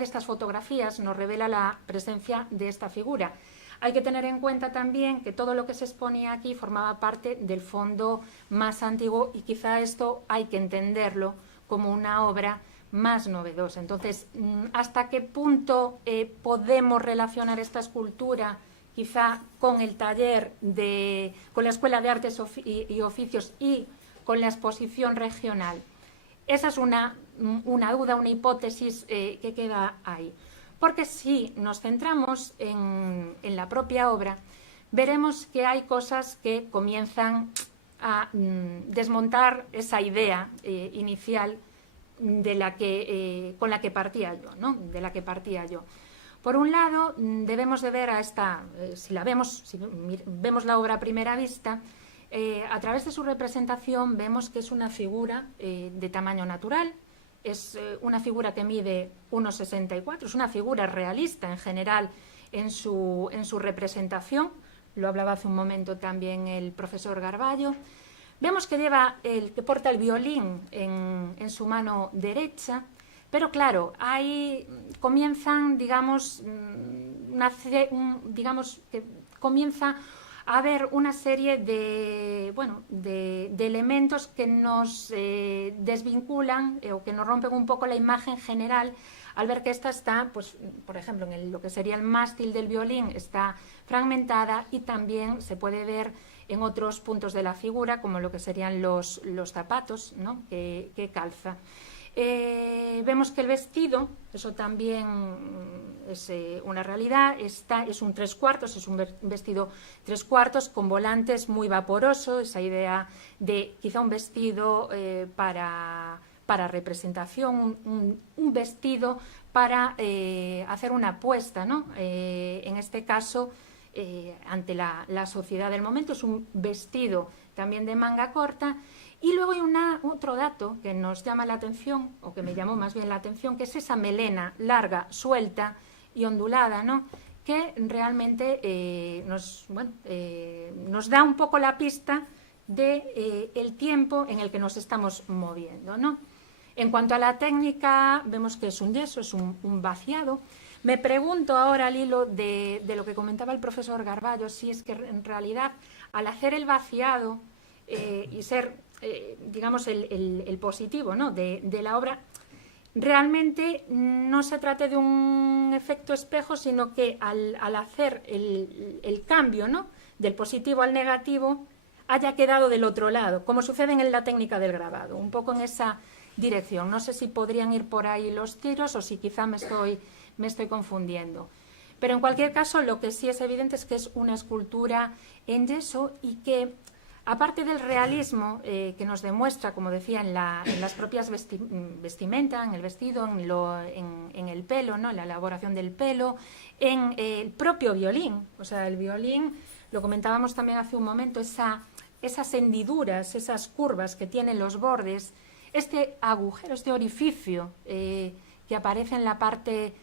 estas fotografías nos revela la presencia de esta figura. Hay que tener en cuenta también que todo lo que se exponía aquí formaba parte del fondo más antiguo y quizá esto hay que entenderlo como una obra más novedosa. Entonces, ¿hasta qué punto podemos relacionar esta escultura quizá con el taller, con la Escuela de Artes y Oficios y con la exposición regional? Esa es una duda, una hipótesis que queda ahí. Porque si nos centramos en la propia obra, veremos que hay cosas que comienzan a desmontar esa idea inicial con la que partía yo, ¿no? De la que partía yo. Por un lado, debemos de ver a esta, si vemos la obra a primera vista, a través de su representación vemos que es una figura de tamaño natural. Es una figura que mide 1,64, es una figura realista en general en su representación, lo hablaba hace un momento también el profesor Garballo. Vemos que que porta el violín en su mano derecha, pero claro, ahí comienzan, digamos que comienza a haber una serie de elementos que nos desvinculan o que nos rompen un poco la imagen general al ver que esta está, pues, por ejemplo, en lo que sería el mástil del violín está fragmentada y también se puede ver en otros puntos de la figura, como lo que serían los zapatos, ¿no? que calza. Vemos que el vestido, eso también es una realidad, es un 3/4, es un vestido 3/4 con volantes muy vaporoso, esa idea de quizá un vestido para representación, un vestido para hacer una apuesta, ¿no? En este caso, ante la sociedad del momento, es un vestido también de manga corta. Y luego hay otro dato que nos llama la atención, o que me llamó más bien la atención, que es esa melena larga, suelta y ondulada, ¿no? Que realmente nos da un poco la pista del tiempo en el que nos estamos moviendo, ¿no? En cuanto a la técnica, vemos que es un yeso, es un vaciado. Me pregunto ahora, al hilo de lo que comentaba el profesor Garballo, si es que en realidad al hacer el vaciado y ser, digamos, el positivo, ¿no? de la obra, realmente no se trata de un efecto espejo, sino que al hacer el cambio, ¿no? del positivo al negativo, haya quedado del otro lado, como sucede en la técnica del grabado, un poco en esa dirección. No sé si podrían ir por ahí los tiros o si quizá me estoy confundiendo. Pero en cualquier caso, lo que sí es evidente es que es una escultura en yeso y que, aparte del realismo que nos demuestra, como decía, en las propias vestimentas, en el vestido, en el pelo, ¿no? en la elaboración del pelo, en el propio violín. O sea, el violín, lo comentábamos también hace un momento, esas hendiduras, esas curvas que tienen los bordes, este agujero, este orificio que aparece en la parte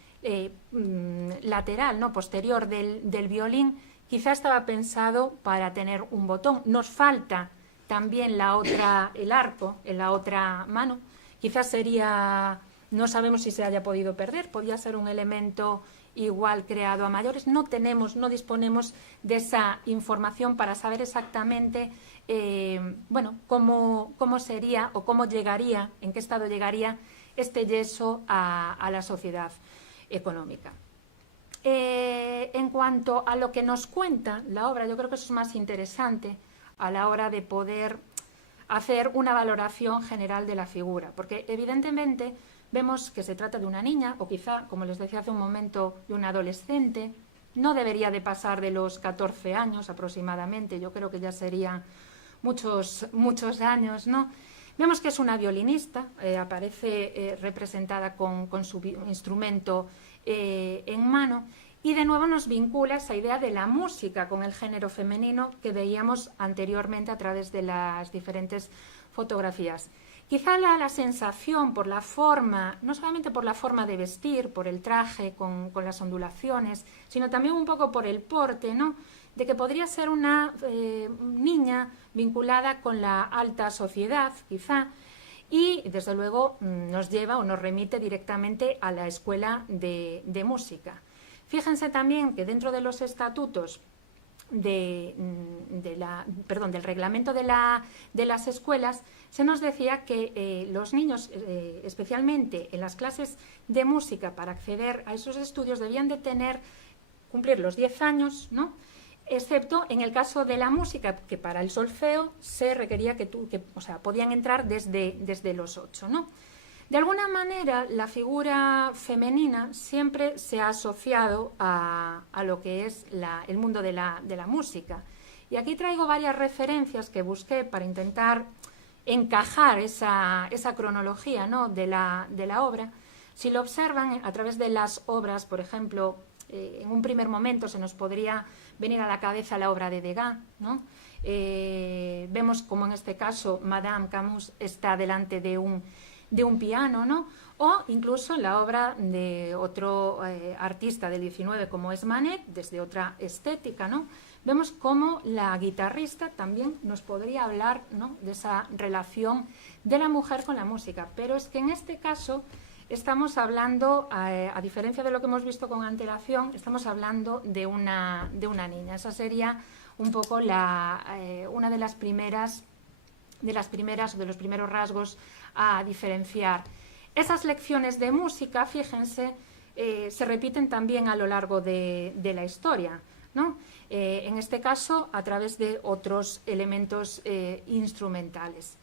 lateral, ¿no? posterior del violín, quizá estaba pensado para tener un botón. Nos falta también el arco en la otra mano. Quizás sería, no sabemos si se haya podido perder, podría ser un elemento igual creado a mayores. No disponemos de esa información para saber exactamente cómo sería o cómo llegaría, en qué estado llegaría este yeso a la sociedad económica. En cuanto a lo que nos cuenta la obra, yo creo que eso es más interesante a la hora de poder hacer una valoración general de la figura, porque evidentemente vemos que se trata de una niña, o quizá, como les decía hace un momento, de una adolescente. No debería de pasar de los 14 años aproximadamente, yo creo que ya serían muchos años, ¿no? Vemos que es una violinista, aparece representada con su instrumento en mano, y de nuevo nos vincula esa idea de la música con el género femenino que veíamos anteriormente a través de las diferentes fotografías. Quizá la sensación por la forma, no solamente por la forma de vestir, por el traje con las ondulaciones, sino también un poco por el porte, ¿no?, de que podría ser una niña vinculada con la alta sociedad, quizá, y desde luego nos lleva o nos remite directamente a la escuela de música. Fíjense también que dentro de los estatutos del reglamento de las escuelas se nos decía que los niños, especialmente en las clases de música, para acceder a esos estudios debían de cumplir los 10 años, ¿no?, excepto en el caso de la música, que para el solfeo se requería podían entrar desde los 8, ¿no? De alguna manera, la figura femenina siempre se ha asociado a lo que es el mundo de la música. Y aquí traigo varias referencias que busqué para intentar encajar esa cronología, ¿no?, de la obra. Si lo observan a través de las obras, por ejemplo, en un primer momento se nos podría venir a la cabeza la obra de Degas, ¿no? Vemos como en este caso Madame Camus está delante de un piano, ¿no? O incluso en la obra de otro artista del 19 como es Manet, desde otra estética, ¿no? Vemos cómo la guitarrista también nos podría hablar, ¿no?, de esa relación de la mujer con la música, pero es que en este caso estamos hablando, a diferencia de lo que hemos visto con antelación, estamos hablando de una niña. Esa sería un poco una de los primeros rasgos a diferenciar. Esas lecciones de música, fíjense, se repiten también a lo largo de la historia, ¿no? En este caso, a través de otros elementos instrumentales.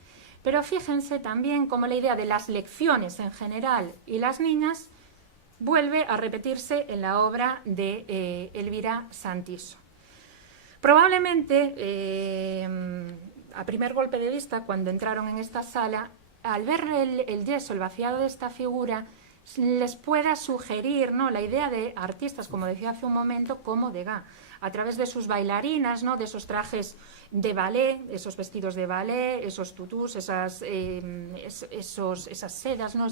Pero fíjense también cómo la idea de las lecciones en general y las niñas vuelve a repetirse en la obra de Elvira Santiso. Probablemente, a primer golpe de vista, cuando entraron en esta sala, al ver el yeso, el vaciado de esta figura, les pueda sugerir, ¿no?, la idea de artistas, como decía hace un momento, como Degas, a través de sus bailarinas, ¿no?, de esos trajes de ballet, esos vestidos de ballet, esos tutús, esas sedas, ¿no?,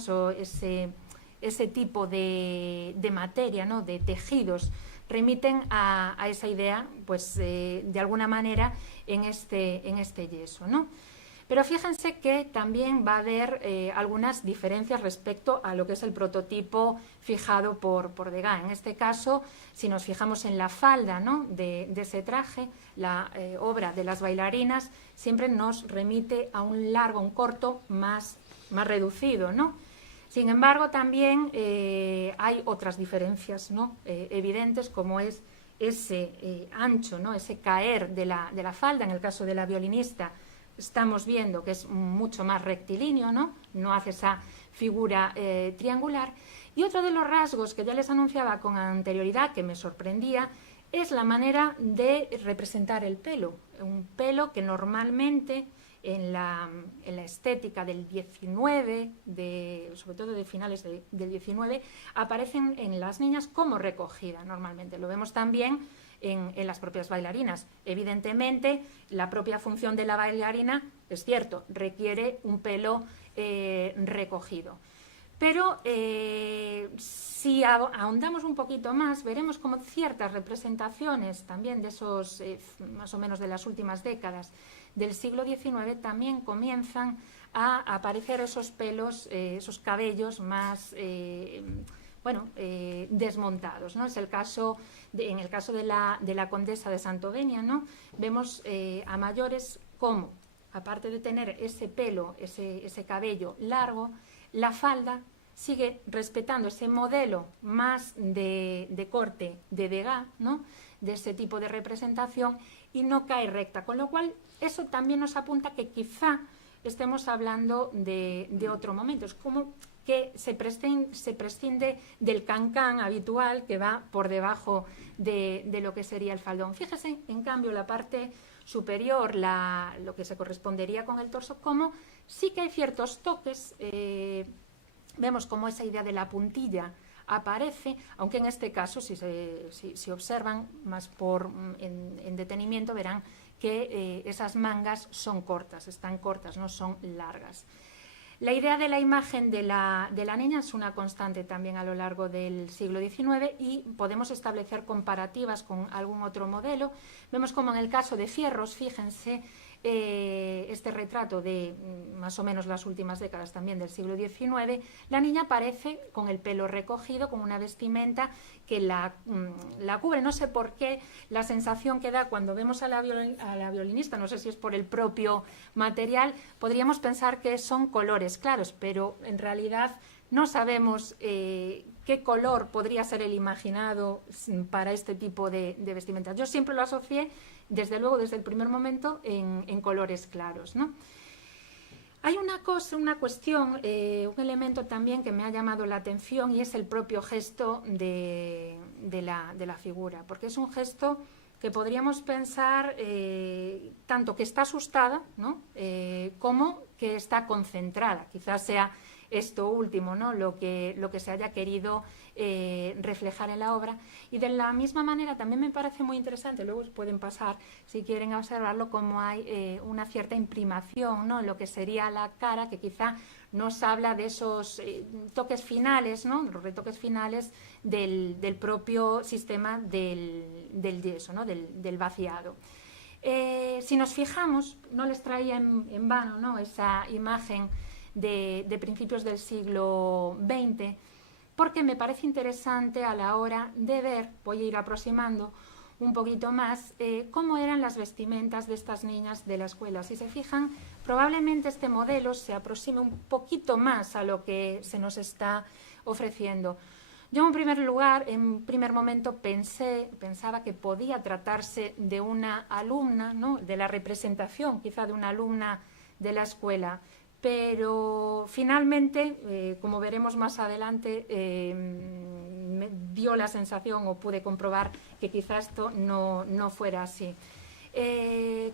ese tipo de materia, ¿no?, de tejidos, remiten a esa idea, pues de alguna manera en este yeso, ¿no? Pero fíjense que también va a haber algunas diferencias respecto a lo que es el prototipo fijado por Degas. En este caso, si nos fijamos en la falda, ¿no?, de ese traje, la obra de las bailarinas siempre nos remite a un corto más reducido, ¿no? Sin embargo, también hay otras diferencias, ¿no?, evidentes, como es ese ancho, ¿no?, ese caer de la falda. En el caso de la violinista, estamos viendo que es mucho más rectilíneo, no hace esa figura triangular. Y otro de los rasgos que ya les anunciaba con anterioridad, que me sorprendía, es la manera de representar el pelo. Un pelo que normalmente en la estética del 19, sobre todo de finales del 19, aparecen en las niñas como recogida normalmente. Lo vemos también en las propias bailarinas. Evidentemente, la propia función de la bailarina, es cierto, requiere un pelo recogido. Pero si ahondamos un poquito más, veremos como ciertas representaciones también de esos, más o menos de las últimas décadas del siglo XIX, también comienzan a aparecer esos pelos, esos cabellos más desmontados, ¿no? Es el caso en el caso de la condesa de Santovenia, ¿no? Vemos a mayores cómo, aparte de tener ese pelo, ese cabello largo, la falda sigue respetando ese modelo más de corte de Degas, ¿no? De ese tipo de representación, y no cae recta, con lo cual eso también nos apunta que quizá estemos hablando de otro momento. Es como que se prescinde del cancán habitual que va por debajo de lo que sería el faldón. Fíjese, en cambio, la parte superior, lo que se correspondería con el torso, como sí que hay ciertos toques, vemos como esa idea de la puntilla aparece, aunque en este caso, si observan más en detenimiento, verán que esas mangas son cortas, están cortas, no son largas. La idea de la imagen de la niña es una constante también a lo largo del siglo XIX, y podemos establecer comparativas con algún otro modelo. Vemos como en el caso de Fierros, fíjense, este retrato de más o menos las últimas décadas también del siglo XIX, la niña aparece con el pelo recogido, con una vestimenta que la cubre. No sé por qué la sensación que da cuando vemos a la violinista, no sé si es por el propio material, podríamos pensar que son colores claros, pero en realidad no sabemos qué color podría ser el imaginado para este tipo de vestimentas. Yo siempre lo asocié, desde luego, desde el primer momento, en colores claros, ¿no? Hay una cuestión, un elemento también que me ha llamado la atención, y es el propio gesto de la figura, porque es un gesto que podríamos pensar tanto que está asustada, ¿no? Como que está concentrada. Quizás sea esto último, ¿no? Lo que se haya querido reflejar en la obra. Y de la misma manera también me parece muy interesante, luego pueden pasar si quieren a observarlo, como hay una cierta imprimación, ¿no? En lo que sería la cara, que quizá nos habla de esos toques finales, ¿no? Los retoques finales del propio sistema del yeso, ¿no? Del vaciado. Si nos fijamos, no les traía en vano, ¿no? Esa imagen de principios del siglo XX, porque me parece interesante a la hora de ver, voy a ir aproximando un poquito más, cómo eran las vestimentas de estas niñas de la escuela. Si se fijan, probablemente este modelo se aproxime un poquito más a lo que se nos está ofreciendo. Yo, en primer momento, pensaba que podía tratarse de una alumna, ¿no? De la representación, quizá de una alumna de la escuela, pero finalmente, como veremos más adelante, me dio la sensación, o pude comprobar, que quizá esto no fuera así.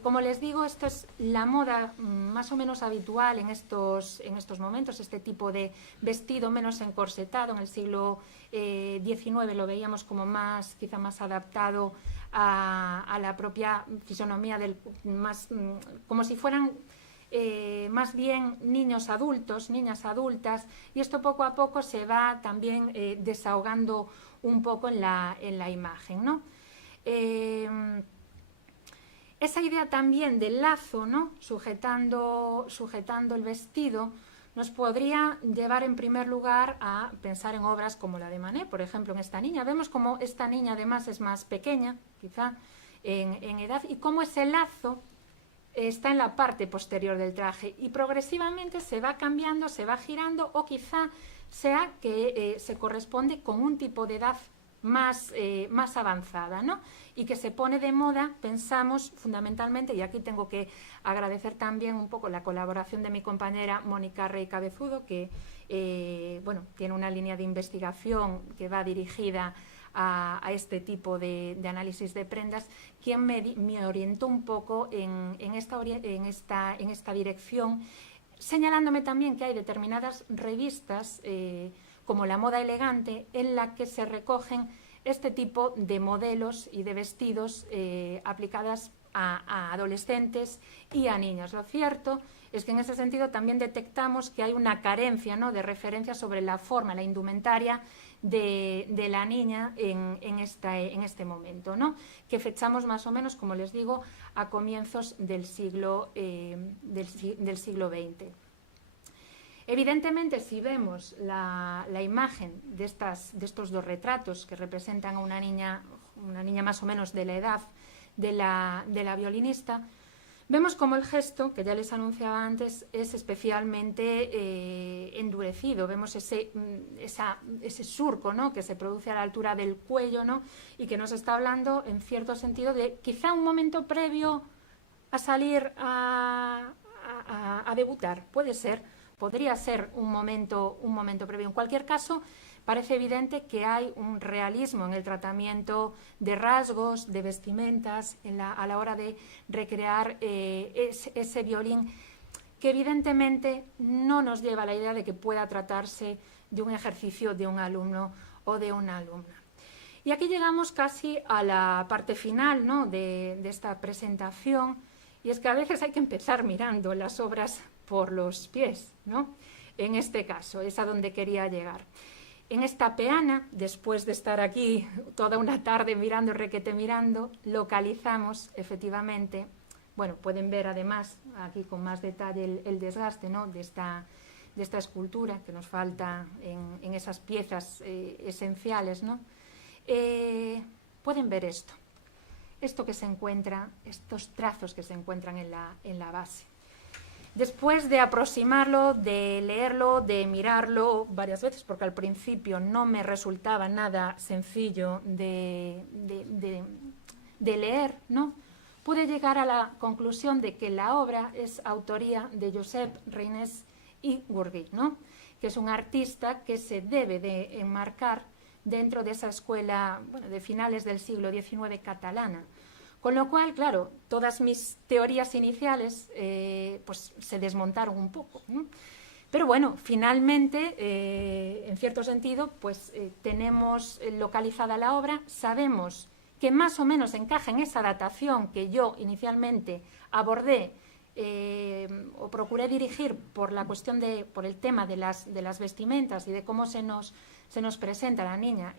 Como les digo, esto es la moda más o menos habitual en estos momentos, este tipo de vestido menos encorsetado. En el siglo XIX lo veíamos como quizá más adaptado a la propia fisonomía, como si fueran más bien niños adultos, niñas adultas, y esto poco a poco se va también desahogando un poco en la imagen, ¿no? Esa idea también del lazo, ¿no? sujetando el vestido, nos podría llevar en primer lugar a pensar en obras como la de Manet, por ejemplo, en esta niña. Vemos como esta niña además es más pequeña, quizá en edad, y cómo ese lazo está en la parte posterior del traje, y progresivamente se va cambiando, se va girando, o quizá sea que se corresponde con un tipo de edad más avanzada, ¿no? Y que se pone de moda, pensamos fundamentalmente, y aquí tengo que agradecer también un poco la colaboración de mi compañera Mónica Rey Cabezudo, que tiene una línea de investigación que va dirigida a este tipo de análisis de prendas, quien me orientó un poco en esta dirección, señalándome también que hay determinadas revistas como La Moda Elegante, en la que se recogen este tipo de modelos y de vestidos aplicadas a adolescentes y a niños. Lo cierto es que en ese sentido también detectamos que hay una carencia, ¿no?, de referencia sobre la forma, la indumentaria de la niña en este momento, ¿no?, que fechamos más o menos, como les digo, a comienzos del siglo XX. Evidentemente, si vemos la imagen de estos dos retratos que representan a una niña más o menos de la edad de la violinista, vemos como el gesto, que ya les anunciaba antes, es especialmente endurecido. Vemos ese surco, ¿no?, que se produce a la altura del cuello, ¿no?, y que nos está hablando, en cierto sentido, de quizá un momento previo a salir a debutar. Puede ser, podría ser un momento previo. En cualquier caso, parece evidente que hay un realismo en el tratamiento de rasgos, de vestimentas, a la hora de recrear ese violín, que evidentemente no nos lleva a la idea de que pueda tratarse de un ejercicio de un alumno o de una alumna. Y aquí llegamos casi a la parte final, ¿no?, de esta presentación, y es que a veces hay que empezar mirando las obras por los pies, ¿no? En este caso, es a donde quería llegar. En esta peana, después de estar aquí toda una tarde mirando, requete mirando, localizamos efectivamente, bueno, pueden ver además aquí con más detalle el desgaste, ¿no?, de esta escultura, que nos falta en esas piezas esenciales, ¿no? Pueden ver esto que se encuentra, estos trazos que se encuentran en la base. Después de aproximarlo, de leerlo, de mirarlo varias veces, porque al principio no me resultaba nada sencillo de leer, ¿no?, pude llegar a la conclusión de que la obra es autoría de Josep Reynés i Gurgui, ¿no?, que es un artista que se debe de enmarcar dentro de esa escuela, bueno, de finales del siglo XIX catalana. Con lo cual, claro, todas mis teorías iniciales pues se desmontaron un poco, ¿no? Pero bueno, finalmente, en cierto sentido, pues tenemos localizada la obra, sabemos que más o menos encaja en esa datación que yo inicialmente abordé o procuré dirigir por la cuestión por el tema de las vestimentas y de cómo se nos presenta la niña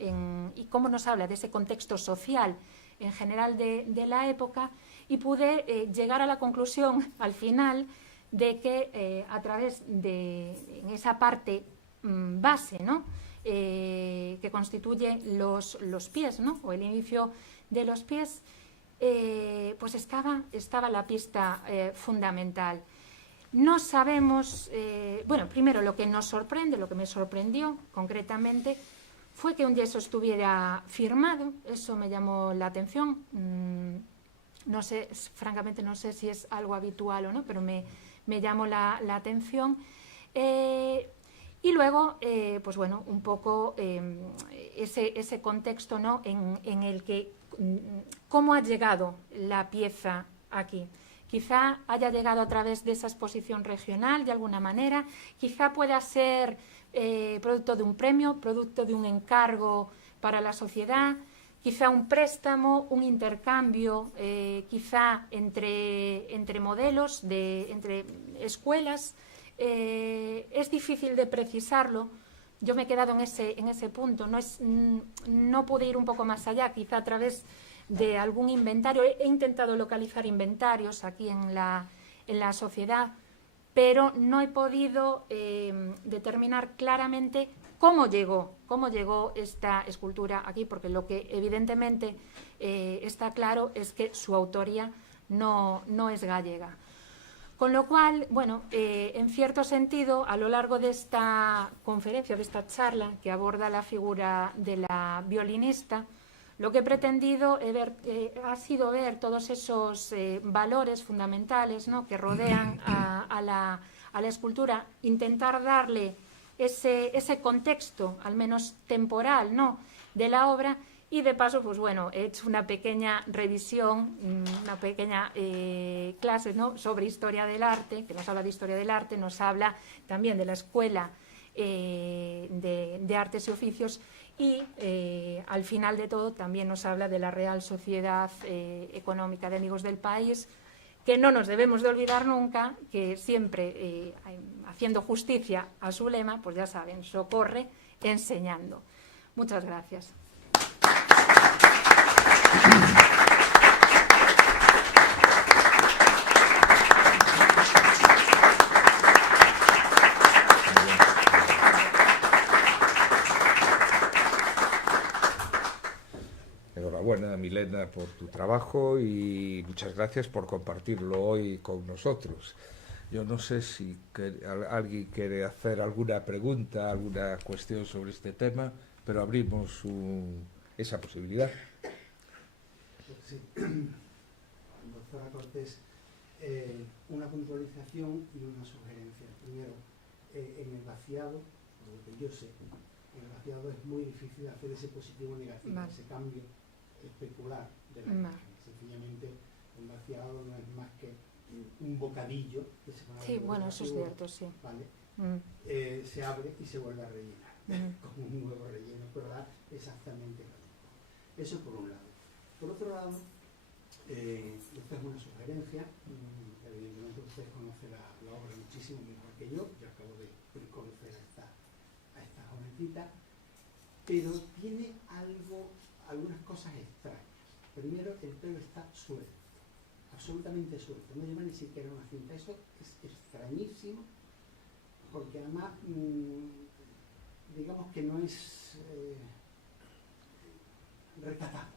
y cómo nos habla de ese contexto social en general de la época, y pude llegar a la conclusión al final de que a través en esa parte base, ¿no?, que constituye los pies, ¿no?, o el inicio de los pies, pues estaba la pista fundamental. No sabemos, bueno, primero lo que nos sorprende, lo que me sorprendió concretamente, fue que un yeso estuviera firmado. Eso me llamó la atención. No sé, francamente no sé si es algo habitual o no, pero me llamó la atención. Y luego, pues bueno, un poco ese contexto, ¿no?, en el que cómo ha llegado la pieza aquí. Quizá haya llegado a través de esa exposición regional de alguna manera, quizá pueda ser producto de un premio, producto de un encargo para la sociedad, quizá un préstamo, un intercambio, quizá entre modelos, entre escuelas. Es difícil de precisarlo. Yo me he quedado en ese punto. No pude ir un poco más allá, quizá a través de algún inventario. He intentado localizar inventarios aquí en la sociedad, pero no he podido determinar claramente cómo llegó esta escultura aquí, porque lo que evidentemente está claro es que su autoría no es gallega. Con lo cual, bueno, en cierto sentido, a lo largo de esta conferencia, de esta charla que aborda la figura de la violinista, lo que he pretendido ha sido ver todos esos valores fundamentales, ¿no?, que rodean a la escultura, intentar darle ese contexto, al menos temporal, ¿no?, de la obra. Y de paso, pues bueno, he hecho una pequeña revisión, una pequeña clase, ¿no?, sobre historia del arte, que nos habla de historia del arte, nos habla también de la escuela de Artes y Oficios, y al final de todo también nos habla de la Real Sociedad Económica de Amigos del País, que no nos debemos de olvidar nunca, que siempre, haciendo justicia a su lema, pues ya saben, socorre enseñando. Muchas gracias. Enhorabuena, Milena, por tu trabajo y muchas gracias por compartirlo hoy con nosotros. Yo no sé si alguien quiere hacer alguna pregunta, alguna cuestión sobre este tema, pero abrimos esa posibilidad. Sí. Doctora Cortés, una puntualización y una sugerencia. Primero, en el vaciado, por lo que yo sé, en el vaciado es muy difícil hacer ese positivo negativo, vale, ese cambio especular de la imagen. Sencillamente, un vaciado no es más que un bocadillo que se pone. Sí, bueno, eso es cierto, sí. ¿Vale? Se abre y se vuelve a rellenar, como un nuevo relleno, pero da exactamente lo mismo. Eso por un lado. Por otro lado, esta es una sugerencia. Evidentemente usted conoce la obra muchísimo mejor que yo acabo de conocer a esta jovencita, pero tiene algunas cosas extrañas. Primero, el pelo está suelto, absolutamente suelto, no lleva ni siquiera una cinta. Eso es extrañísimo, porque además, digamos que no es recatado,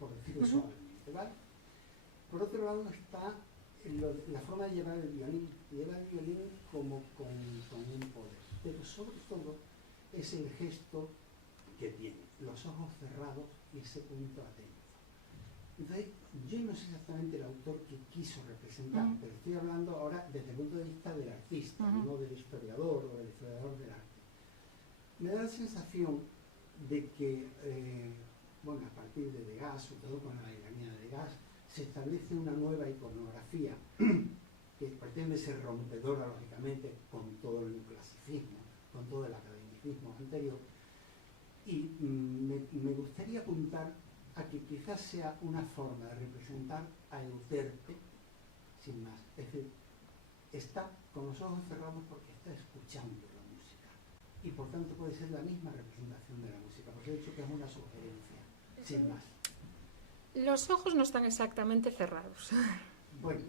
por decirlo suavemente, ¿vale? Por otro lado está la forma de llevar el violín. Lleva el violín como con un poder, pero sobre todo es el gesto que tiene, los ojos cerrados y ese punto atento. Entonces, yo no sé exactamente el autor que quiso representar, pero estoy hablando ahora desde el punto de vista del artista, no del historiador o del historiador del arte. Me da la sensación de que, bueno, a partir de Degas, sobre todo con la bailarina de Degas, se establece una nueva iconografía que pretende ser rompedora, lógicamente, con todo el clasicismo, con todo el academicismo anterior. Y me gustaría apuntar a que quizás sea una forma de representar a Euterpe, sin más. Es decir, está con los ojos cerrados porque está escuchando la música. Y por tanto puede ser la misma representación de la música. Porque he dicho que es una sugerencia, sin más. Los ojos no están exactamente cerrados. Bueno.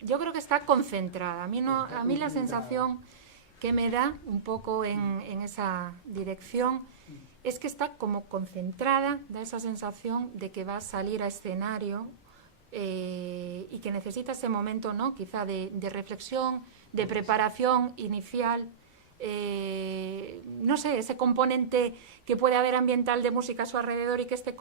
Yo creo que está concentrada. A mí la sensación que me da un poco en esa dirección es que está como concentrada, da esa sensación de que va a salir a escenario y que necesita ese momento, ¿no? Quizá de reflexión, de preparación inicial, no sé, ese componente que puede haber ambiental de música a su alrededor y que esté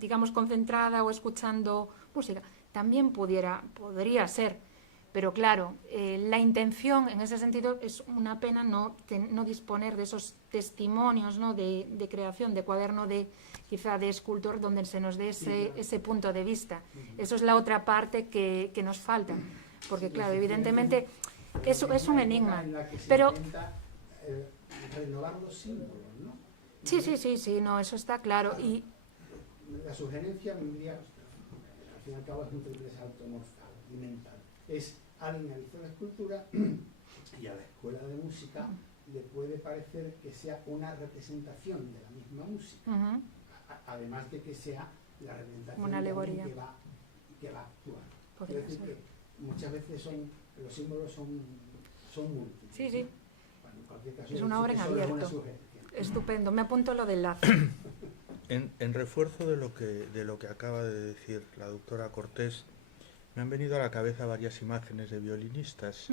digamos concentrada o escuchando música, también podría ser. Pero claro, la intención en ese sentido es una pena no disponer de esos testimonios, ¿no? de creación, de cuaderno quizá de escultor donde se nos dé ese punto de vista. Eso es la otra parte que nos falta, porque claro, evidentemente es un enigma. Pero renovar los símbolos, ¿no? Sí, no, eso está claro. Y la sugerencia vendría, al fin y al cabo, es un triple salto mortal y mental. Alguien ha visto la escultura y a la escuela de música le puede parecer que sea una representación de la misma música, además de que sea la representación una alegoría de que va a actuar. Es decir, que muchas veces los símbolos son múltiples. Sí. Bueno, en cualquier caso, es una obra en abierto. Estupendo, me apunto lo del lazo. En refuerzo de lo que acaba de decir la doctora Cortés, me han venido a la cabeza varias imágenes de violinistas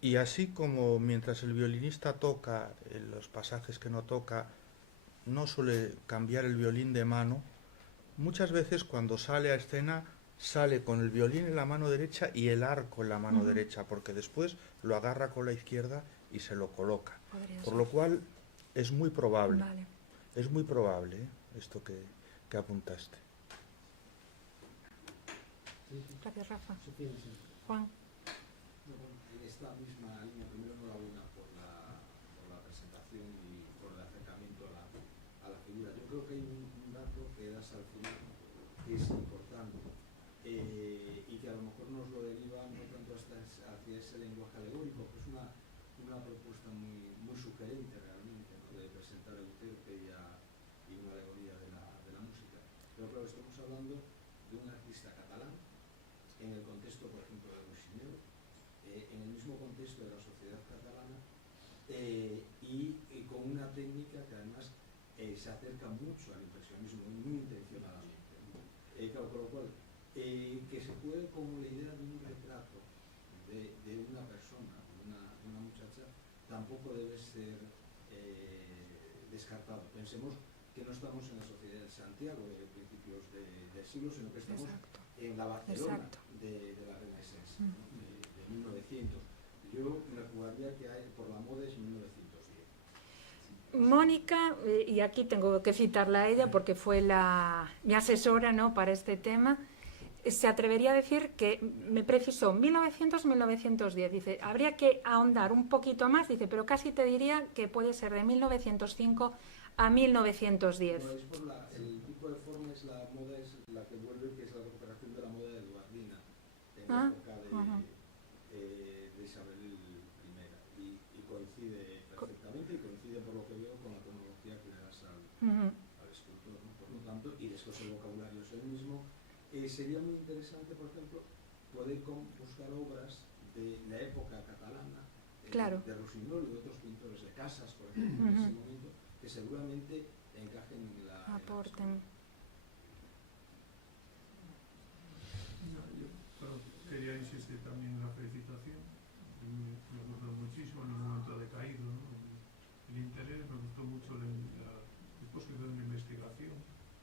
y así como mientras el violinista toca, en los pasajes que no toca, no suele cambiar el violín de mano, muchas veces cuando sale a escena sale con el violín en la mano derecha y el arco en la mano derecha, porque después lo agarra con la izquierda y se lo coloca. Por lo cual es muy probable, esto que apuntaste. Gracias, Rafa. Juan. En esta misma línea, primero enhorabuena por la figura. Yo creo que hay un dato que das al final que es importante y que a lo mejor nos lo deriva no tanto hacia ese lenguaje alegórico, que es una propuesta muy sugerente realmente, ¿no?, de presentar a Euterpe y una alegoría de la música. Pero claro, estamos hablando de un artista catalán en el contexto, por ejemplo, de Ruixinol, en el mismo contexto de la sociedad catalana y con una técnica que además se acerca mucho al impresionismo, muy intencionadamente, ¿no? Claro, con lo cual, que se puede como la idea de un retrato de una persona, de una muchacha, tampoco debe ser descartado. Pensemos que no estamos en la sociedad de Santiago de principios del siglo, sino que estamos en la Barcelona de la Renaissance, ¿no?, de 1900. Yo me jugaría que por la moda es 1910. Mónica, y aquí tengo que citarla a ella porque fue mi asesora, ¿no?, para este tema, se atrevería a decir que me precisó 1900-1910. Dice, habría que ahondar un poquito más, dice, pero casi te diría que puede ser de 1905 a 1910. No, es por el tipo de forma, es la moda, es la que vuelve, que es la recuperación de la moda eduardina en la época de Isabel I, y coincide perfectamente, y coincide por lo que veo con la cronología que le das al escultor, ¿no? Por lo tanto, y después el vocabulario es el mismo. Sería muy interesante, por ejemplo, poder buscar obras de la época catalana, de Ruixinol y de otros pintores de Casas, por ejemplo, en ese momento, que seguramente encajen en la... Aporten. Quería insistir también en la felicitación. Me gustó muchísimo, en un momento ha decaído, ¿no?, el interés. Me gustó mucho después que de una investigación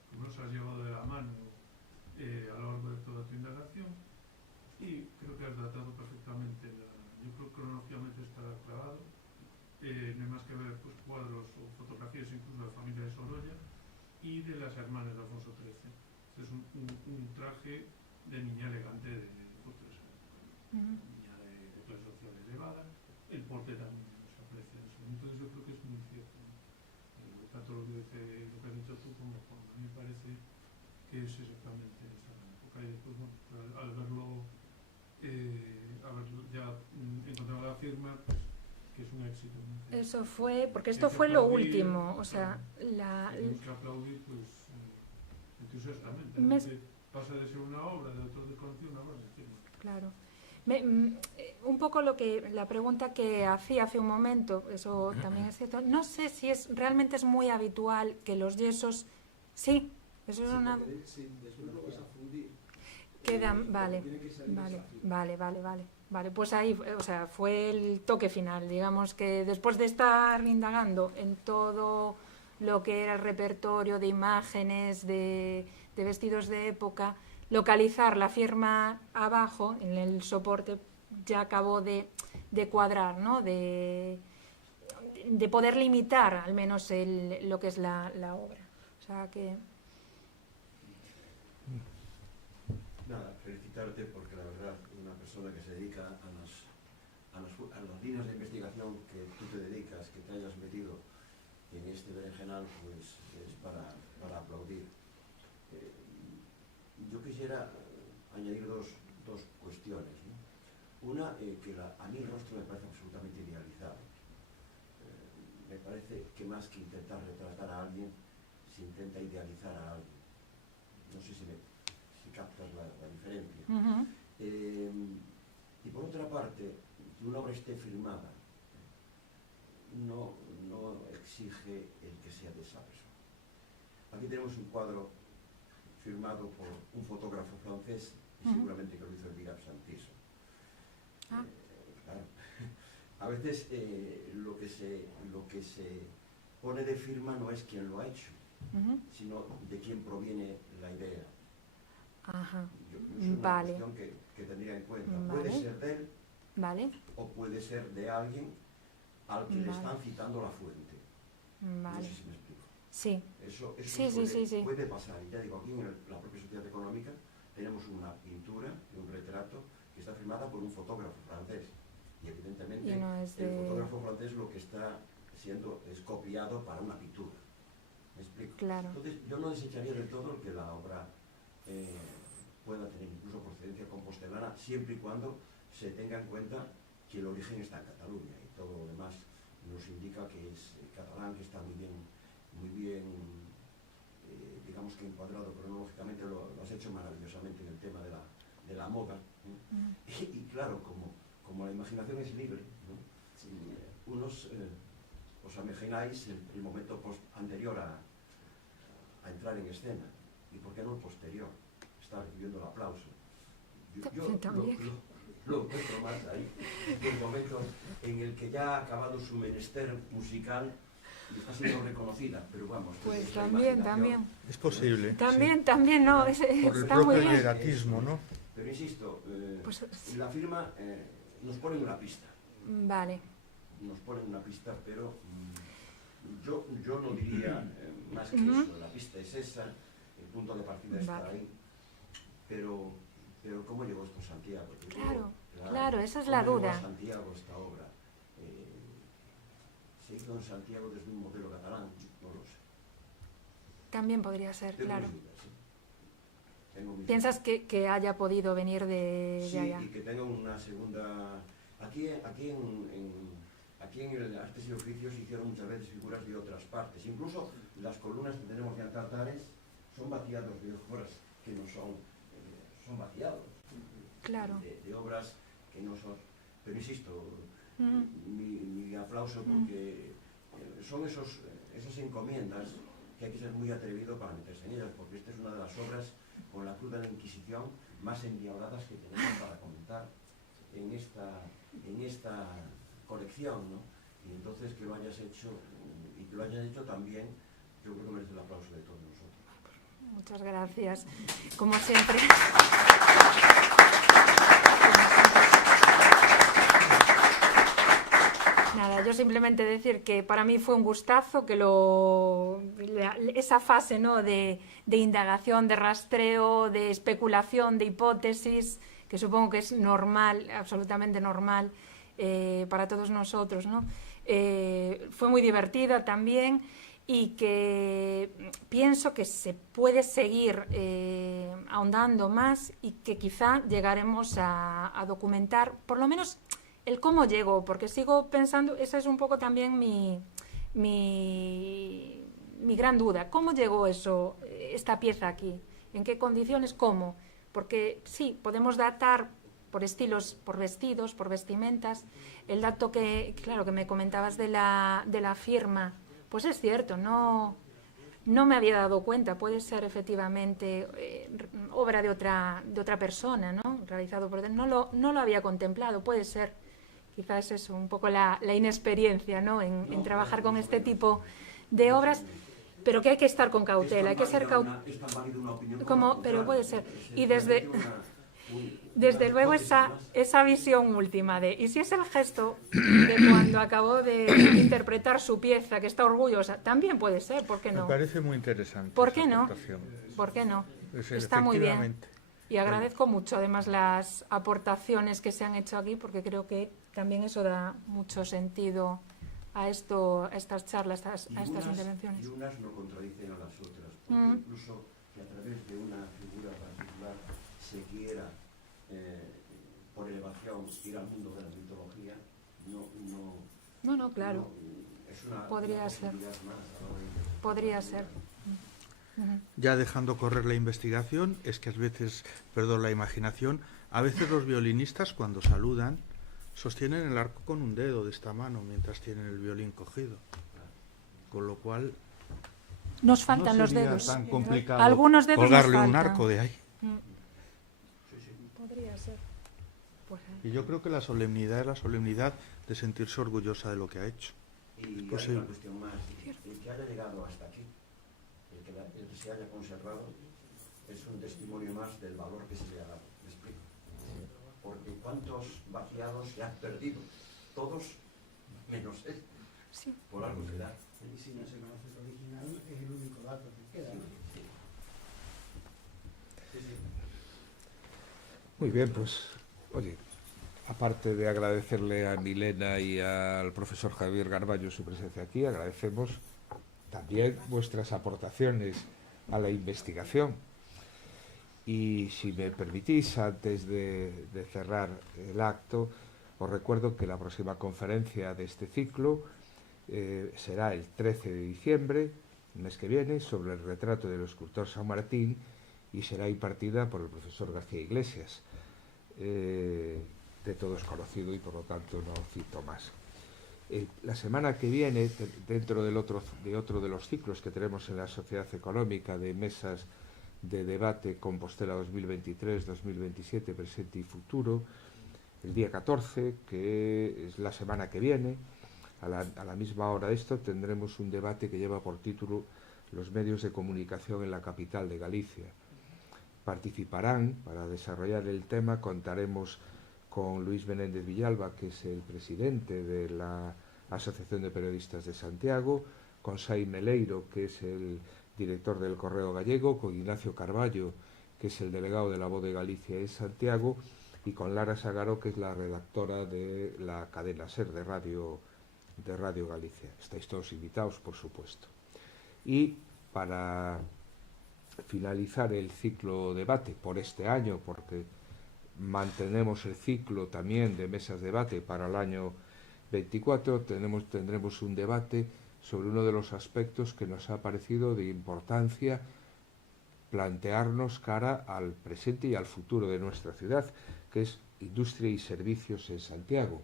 que nos has llevado de la mano a lo largo de toda tu indagación, y creo que has datado perfectamente yo creo que cronológicamente estará clavado. No hay más que ver pues, cuadros o fotografías incluso de la familia de Sorolla y de las hermanas de Alfonso XIII. Este es un traje de niña elegante de niña de clase social elevada. El porte también se aprecia eso. Entonces yo creo que es muy cierto, ¿no? Tanto lo que has dicho tú como Juan, a mí me parece que es exactamente esa época. Y después, bueno, al verlo ya encontrado la firma, pues que es un éxito, ¿no? Eso fue, porque esto fue lo último, o sea, tenemos que aplaudir, pues, entusiastamente, ¿no? Pasa de ser una obra de autor desconocido a una obra de firma. Claro. Un poco la pregunta que hacía hace un momento, eso también es cierto. No sé si realmente es muy habitual que los yesos, sí, eso es una. Sí, después lo vas a fundir. Quedan, vale, pues ahí, o sea, fue el toque final, digamos que después de estar indagando en todo lo que era el repertorio de imágenes, de vestidos de época, localizar la firma abajo, en el soporte, ya acabó de cuadrar, ¿no?, de poder limitar al menos lo que es la obra. O sea que... Nada, felicitarte porque la verdad, una persona que se dedica a las líneas de investigación que tú te dedicas, que te hayas metido en este berenjenal, pues es para aplaudir. Yo quisiera añadir dos cuestiones, ¿no? Una, que a mí el rostro me parece absolutamente idealizado. Me parece que más que intentar retratar a alguien, se intenta idealizar a alguien. No sé si captas la diferencia. Y por otra parte, que una obra esté filmada no exige el que sea de esa persona. Aquí tenemos un cuadro firmado por un fotógrafo francés, y seguramente que lo hizo Elvira Santiso. Claro. A veces lo que se pone de firma no es quién lo ha hecho, sino de quién proviene la idea. Es una cuestión que tendría en cuenta. Puede ser de él, o puede ser de alguien al que le están citando la fuente. No sé si me explico. Sí. Eso Sí. puede pasar. Y ya digo, aquí en la propia sociedad económica tenemos una pintura y un retrato que está firmada por un fotógrafo francés. Y evidentemente el fotógrafo francés lo que está siendo es copiado para una pintura. ¿Me explico? Claro. Entonces, yo no desecharía del todo que la obra pueda tener incluso procedencia compostelana, siempre y cuando se tenga en cuenta que el origen está en Cataluña y todo lo demás nos indica que es catalán, que está muy bien, digamos que encuadrado cronológicamente, lo has hecho maravillosamente en el tema de la moda, ¿no? Y claro, como la imaginación es libre, ¿no? Unos os imagináis el momento anterior a entrar en escena, y por qué no el posterior, está recibiendo el aplauso. Yo lo encuentro más ahí, el momento en el que ya ha acabado su menester musical y está siendo reconocida, pero vamos, Pues también. Es posible. También, sí. no, Por el está muy propio bien. hieratismo, ¿no? Pero insisto, Pues, la firma nos pone una pista. Vale. Nos ponen una pista, pero yo no diría más que eso. La pista es esa, el punto de partida está ahí, pero ¿cómo llegó esto a Santiago? Claro, esa es la ¿cómo duda. llegó a Santiago esta obra? ¿Se hizo en Santiago desde un modelo catalán? No lo sé. También podría ser, Tengo claro. mis dudas, ¿sí? Tengo mis ¿Piensas dudas. que haya podido venir de Sí, allá? y que tenga una segunda... Aquí en el Artes y Oficios se hicieron muchas veces figuras de otras partes. Incluso las columnas que tenemos de altares son vaciados de obras que no son vaciados. Claro. De obras que no son... Pero insisto, mi aplauso porque son esas encomiendas que hay que ser muy atrevido para meterse en ellas, porque esta es una de las obras con la cruz de la Inquisición más endiabladas que tenemos para comentar en esta colección, ¿no? Y entonces que lo hayas hecho, y que lo hayan hecho también, yo creo que merece el aplauso de todos nosotros. Muchas gracias. Como siempre. Nada, yo simplemente decir que para mí fue un gustazo, que esa fase, ¿no?, de indagación, de rastreo, de especulación, de hipótesis, que supongo que es normal, absolutamente normal para todos nosotros, ¿no? Fue muy divertida también, y que pienso que se puede seguir ahondando más, y que quizá llegaremos a documentar por lo menos el cómo llegó, porque sigo pensando, esa es un poco también mi gran duda, ¿cómo llegó esta pieza aquí? ¿En qué condiciones? ¿Cómo? Porque sí, podemos datar por estilos, por vestidos, por vestimentas. El dato que me comentabas de la firma, pues es cierto, no me había dado cuenta, puede ser efectivamente obra de otra persona, ¿no? Realizado por no lo había contemplado, puede ser. Quizás es un poco la inexperiencia, ¿no?, en trabajar con este tipo de obras, pero que hay que estar con cautela, hay que ser cauteloso. Pero puede ser. Y desde luego esa visión última ¿y si es el gesto de cuando acabó de interpretar su pieza, que está orgullosa? También puede ser, ¿por qué no? Me parece muy interesante. ¿Por qué no? ¿Por qué no? Está muy bien. Y agradezco mucho, además, las aportaciones que se han hecho aquí, porque creo que también eso da mucho sentido a estas charlas, a estas intervenciones. Y unas no contradicen a las otras, porque incluso que a través de una figura particular se quiera, por elevación, ir al mundo de la mitología, No, claro. Es una Podría ser. Más, podría ser. Ya dejando correr la investigación, es que la imaginación, a veces los violinistas cuando saludan sostienen el arco con un dedo de esta mano mientras tienen el violín cogido, con lo cual nos faltan los sería dedos. tan complicado Algunos dedos colgarle nos un faltan. arco de ahí. Podría ser. Pues, Y yo creo que la solemnidad es la solemnidad de sentirse orgullosa de lo que ha hecho. Y hay posible. una cuestión más, el que haya llegado hasta aquí, el que se haya conservado, es un testimonio más del valor que se le ha dado. ¿Me explico? Porque cuántos vaciados se han perdido, todos menos este, sí. Por algo se da. Y si no se conoce el original, es el único dato que queda, ¿no? Muy bien, pues, oye, aparte de agradecerle a Milena y al profesor Javier Garballo su presencia aquí, agradecemos también vuestras aportaciones a la investigación. Y si me permitís, antes de cerrar el acto, os recuerdo que la próxima conferencia de este ciclo será el 13 de diciembre, el mes que viene, sobre el retrato del escultor San Martín, y será impartida por el profesor García Iglesias, de todos conocido y por lo tanto no cito más. La semana que viene, dentro de otro de los ciclos que tenemos en la Sociedad Económica de mesas de debate Compostela 2023-2027, presente y futuro, el día 14, que es la semana que viene, a la misma hora de esto, tendremos un debate que lleva por título Los medios de comunicación en la capital de Galicia. Participarán, para desarrollar el tema, contaremos con Luis Menéndez Villalba, que es el presidente de la Asociación de Periodistas de Santiago, con Xaime Leiro, que es el director del Correo Gallego, con Ignacio Carballo, que es el delegado de La Voz de Galicia en Santiago, y con Lara Sagaro, que es la redactora de la cadena SER de Radio Galicia. Estáis todos invitados, por supuesto. Y para finalizar el ciclo debate por este año, porque mantenemos el ciclo también de mesas de debate para el año 24, tendremos un debate sobre uno de los aspectos que nos ha parecido de importancia plantearnos cara al presente y al futuro de nuestra ciudad, que es industria y servicios en Santiago.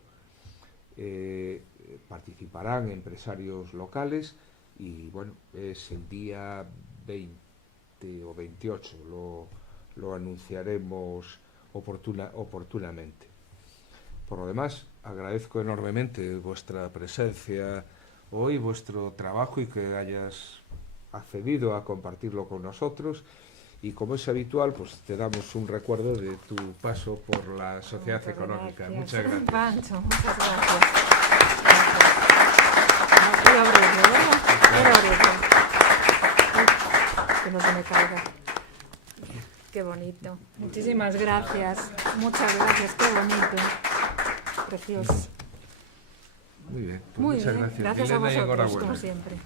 Participarán empresarios locales y bueno, es el día 20 o 28, lo anunciaremos oportunamente. Por lo demás, agradezco enormemente vuestra presencia hoy, vuestro trabajo y que hayas accedido a compartirlo con nosotros. Y como es habitual, pues te damos un recuerdo de tu paso por la Sociedad Económica. Muchas gracias. Pancho, muchas gracias. Voy a abrirlo, ¿verdad? Voy a abrirlo. Que no se me caiga. Qué bonito. Muchísimas gracias. Muchas gracias. Qué bonito. Precioso. Muy bien. Pues Muy muchas bien. gracias. Gracias a Milena, y vosotros, enhorabuena. como siempre.